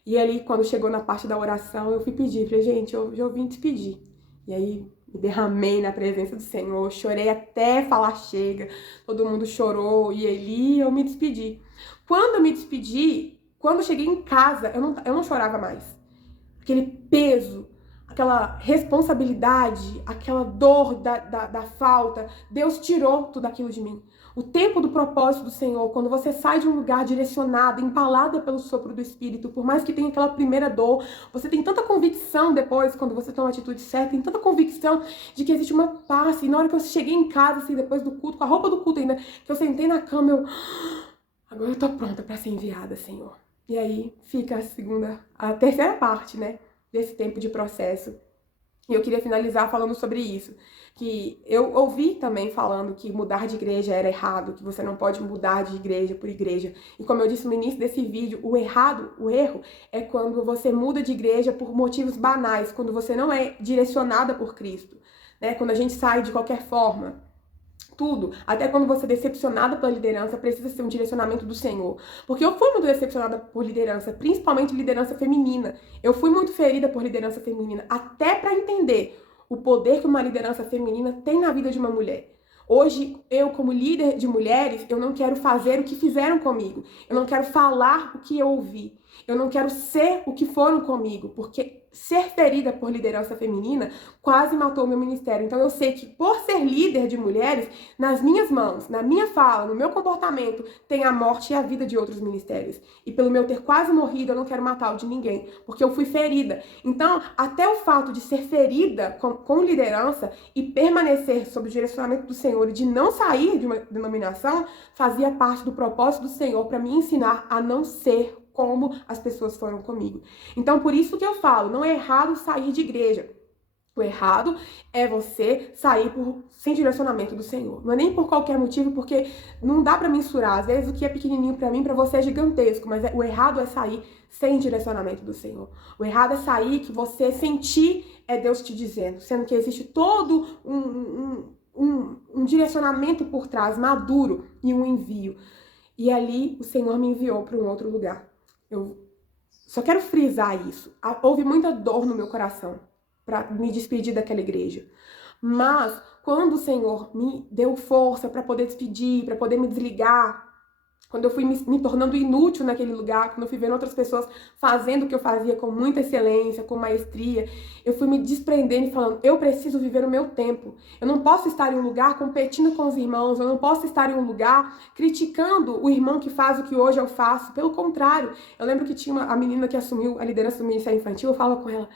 E ali, quando chegou na parte da oração, eu fui pedir, falei, gente, eu vim despedir. E aí, me derramei na presença do Senhor, chorei até falar chega, todo mundo chorou, e ali eu me despedi. Quando eu me despedi, quando eu cheguei em casa, eu não chorava mais. Aquele peso, aquela responsabilidade, aquela dor da falta, Deus tirou tudo aquilo de mim. O tempo do propósito do Senhor, quando você sai de um lugar direcionado, empalada pelo sopro do Espírito, por mais que tenha aquela primeira dor, você tem tanta convicção depois, quando você toma a atitude certa, tem tanta convicção de que existe uma paz. E na hora que eu cheguei em casa, assim, depois do culto, com a roupa do culto ainda, que eu sentei na cama, agora eu tô pronta para ser enviada, Senhor. E aí fica a terceira parte, né, desse tempo de processo. E eu queria finalizar falando sobre isso, que eu ouvi também falando que mudar de igreja era errado, que você não pode mudar de igreja por igreja. E como eu disse no início desse vídeo, o erro é quando você muda de igreja por motivos banais, quando você não é direcionada por Cristo, né? Quando a gente sai de qualquer forma. Tudo, até quando você é decepcionada pela liderança, precisa ser um direcionamento do Senhor. Porque eu fui muito decepcionada por liderança, principalmente liderança feminina. Eu fui muito ferida por liderança feminina, até para entender o poder que uma liderança feminina tem na vida de uma mulher. Hoje, eu como líder de mulheres, eu não quero fazer o que fizeram comigo. Eu não quero falar o que eu ouvi. Eu não quero ser o que foram comigo, porque ser ferida por liderança feminina quase matou o meu ministério. Então eu sei que por ser líder de mulheres, nas minhas mãos, na minha fala, no meu comportamento, tem a morte e a vida de outros ministérios. E pelo meu ter quase morrido, eu não quero matar o de ninguém, porque eu fui ferida. Então, até o fato de ser ferida com liderança e permanecer sob o direcionamento do Senhor e de não sair de uma denominação, fazia parte do propósito do Senhor para me ensinar a não ser como as pessoas foram comigo. Então, por isso que eu falo, não é errado sair de igreja. O errado é você sair sem direcionamento do Senhor. Não é nem por qualquer motivo, porque não dá pra mensurar. Às vezes o que é pequenininho pra mim, pra você é gigantesco. Mas o errado é sair sem direcionamento do Senhor. O errado é sair que você sentir é Deus te dizendo. Sendo que existe todo um direcionamento por trás, maduro, e um envio. E ali o Senhor me enviou para um outro lugar. Eu só quero frisar isso. Houve muita dor no meu coração para me despedir daquela igreja. Mas quando o Senhor me deu força para poder despedir, para poder me desligar, quando eu fui me tornando inútil naquele lugar, quando eu fui vendo outras pessoas fazendo o que eu fazia com muita excelência, com maestria, eu fui me desprendendo e falando, eu preciso viver o meu tempo. Eu não posso estar em um lugar competindo com os irmãos, eu não posso estar em um lugar criticando o irmão que faz o que hoje eu faço. Pelo contrário, eu lembro que tinha a menina que assumiu a liderança do Ministério Infantil, eu falava com ela,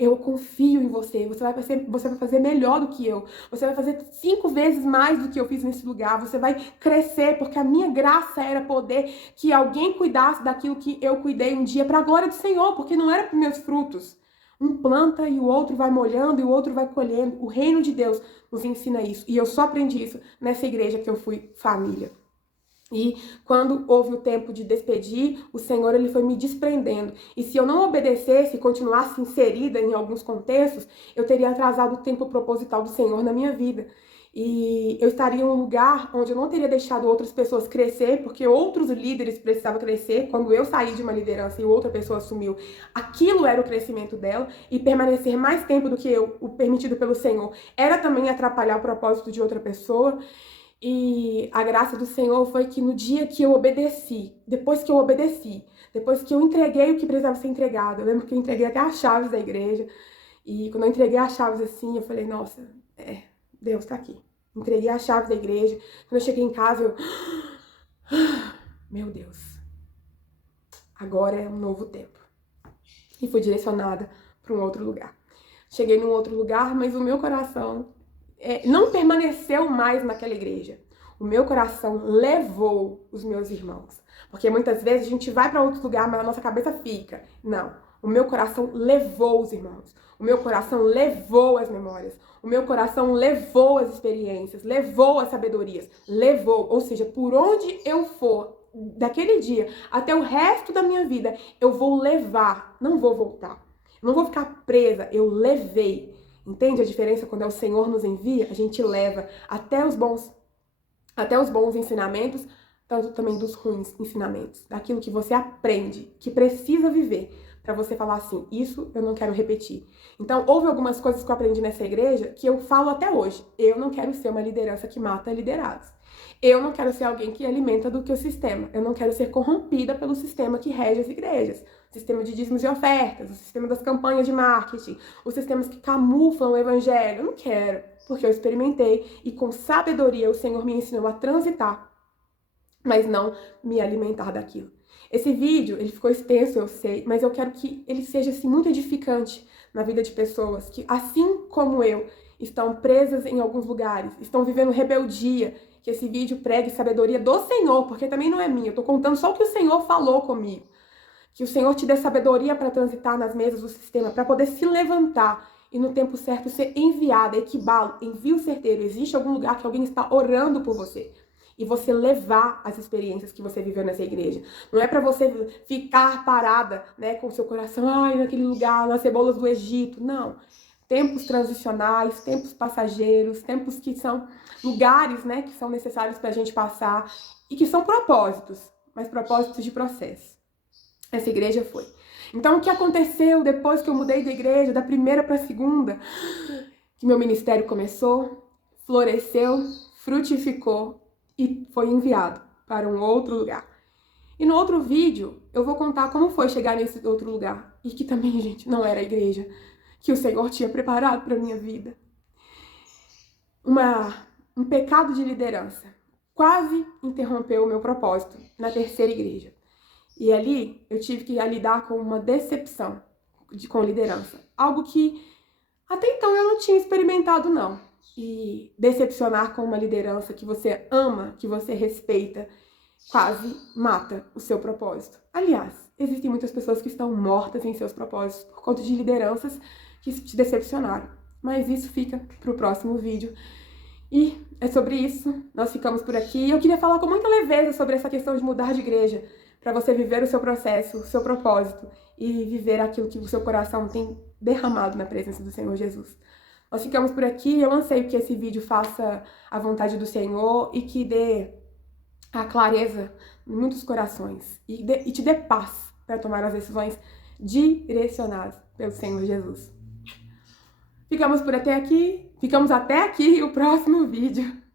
eu confio em você, você vai fazer melhor do que eu, você vai fazer 5 vezes mais do que eu fiz nesse lugar, você vai crescer, porque a minha graça era poder que alguém cuidasse daquilo que eu cuidei um dia para a glória do Senhor, porque não era para meus frutos. Um planta e o outro vai molhando e o outro vai colhendo. O reino de Deus nos ensina isso, e eu só aprendi isso nessa igreja que eu fui família. E quando houve o tempo de despedir, o Senhor ele foi me desprendendo. E se eu não obedecesse e continuasse inserida em alguns contextos, eu teria atrasado o tempo proposital do Senhor na minha vida. E eu estaria em um lugar onde eu não teria deixado outras pessoas crescer, porque outros líderes precisavam crescer. Quando eu saí de uma liderança e outra pessoa assumiu, aquilo era o crescimento dela. E permanecer mais tempo do que o permitido pelo Senhor era também atrapalhar o propósito de outra pessoa. E a graça do Senhor foi que no dia que eu obedeci, depois que eu entreguei o que precisava ser entregado, eu lembro que eu entreguei até as chaves da igreja, e quando eu entreguei as chaves assim, eu falei, nossa, Deus tá aqui. Entreguei as chaves da igreja, quando eu cheguei em casa, meu Deus, agora é um novo tempo. E fui direcionada para um outro lugar. Cheguei num outro lugar, mas o meu coração não permaneceu mais naquela igreja. O meu coração levou os meus irmãos. Porque muitas vezes a gente vai para outro lugar, mas a nossa cabeça fica. Não. O meu coração levou os irmãos. O meu coração levou as memórias. O meu coração levou as experiências. Levou as sabedorias. Levou. Ou seja, por onde eu for, daquele dia até o resto da minha vida, eu vou levar. Não vou voltar. Eu não vou ficar presa. Eu levei. Entende a diferença quando é o Senhor nos envia? A gente leva até os bons ensinamentos, tanto também dos ruins ensinamentos. Daquilo que você aprende, que precisa viver, para você falar assim, isso eu não quero repetir. Então, houve algumas coisas que eu aprendi nessa igreja que eu falo até hoje. Eu não quero ser uma liderança que mata liderados. Eu não quero ser alguém que alimenta do que o sistema. Eu não quero ser corrompida pelo sistema que rege as igrejas. O sistema de dízimos e ofertas, o sistema das campanhas de marketing, os sistemas que camuflam o evangelho. Eu não quero, porque eu experimentei e com sabedoria o Senhor me ensinou a transitar, mas não me alimentar daquilo. Esse vídeo, ele ficou extenso, eu sei, mas eu quero que ele seja assim, muito edificante na vida de pessoas que, assim como eu, estão presas em alguns lugares, estão vivendo rebeldia, que esse vídeo pregue sabedoria do Senhor, porque também não é minha, eu tô contando só o que o Senhor falou comigo. Que o Senhor te dê sabedoria para transitar nas mesas do sistema, para poder se levantar e no tempo certo ser enviada, equibalo, envio certeiro. Existe algum lugar que alguém está orando por você e você levar as experiências que você viveu nessa igreja. Não é para você ficar parada, né, com o seu coração, ai, naquele lugar, nas cebolas do Egito. Não. Tempos transicionais, tempos passageiros, tempos que são lugares, né, que são necessários para a gente passar e que são propósitos, mas propósitos de processo. Essa igreja foi. Então, o que aconteceu depois que eu mudei de igreja, da primeira para a segunda? Que meu ministério começou, floresceu, frutificou e foi enviado para um outro lugar. E no outro vídeo, eu vou contar como foi chegar nesse outro lugar. E que também, gente, não era a igreja que o Senhor tinha preparado para minha vida. Um pecado de liderança quase interrompeu o meu propósito na terceira igreja. E ali eu tive que lidar com uma decepção com liderança. Algo que até então eu não tinha experimentado, não. E decepcionar com uma liderança que você ama, que você respeita, quase mata o seu propósito. Aliás, existem muitas pessoas que estão mortas em seus propósitos por conta de lideranças que te decepcionaram. Mas isso fica para o próximo vídeo. E é sobre isso, nós ficamos por aqui. Eu queria falar com muita leveza sobre essa questão de mudar de igreja, para você viver o seu processo, o seu propósito e viver aquilo que o seu coração tem derramado na presença do Senhor Jesus. Nós ficamos por aqui. Eu anseio que esse vídeo faça a vontade do Senhor e que dê a clareza em muitos corações e te dê paz para tomar as decisões direcionadas pelo Senhor Jesus. Ficamos até aqui. O próximo vídeo.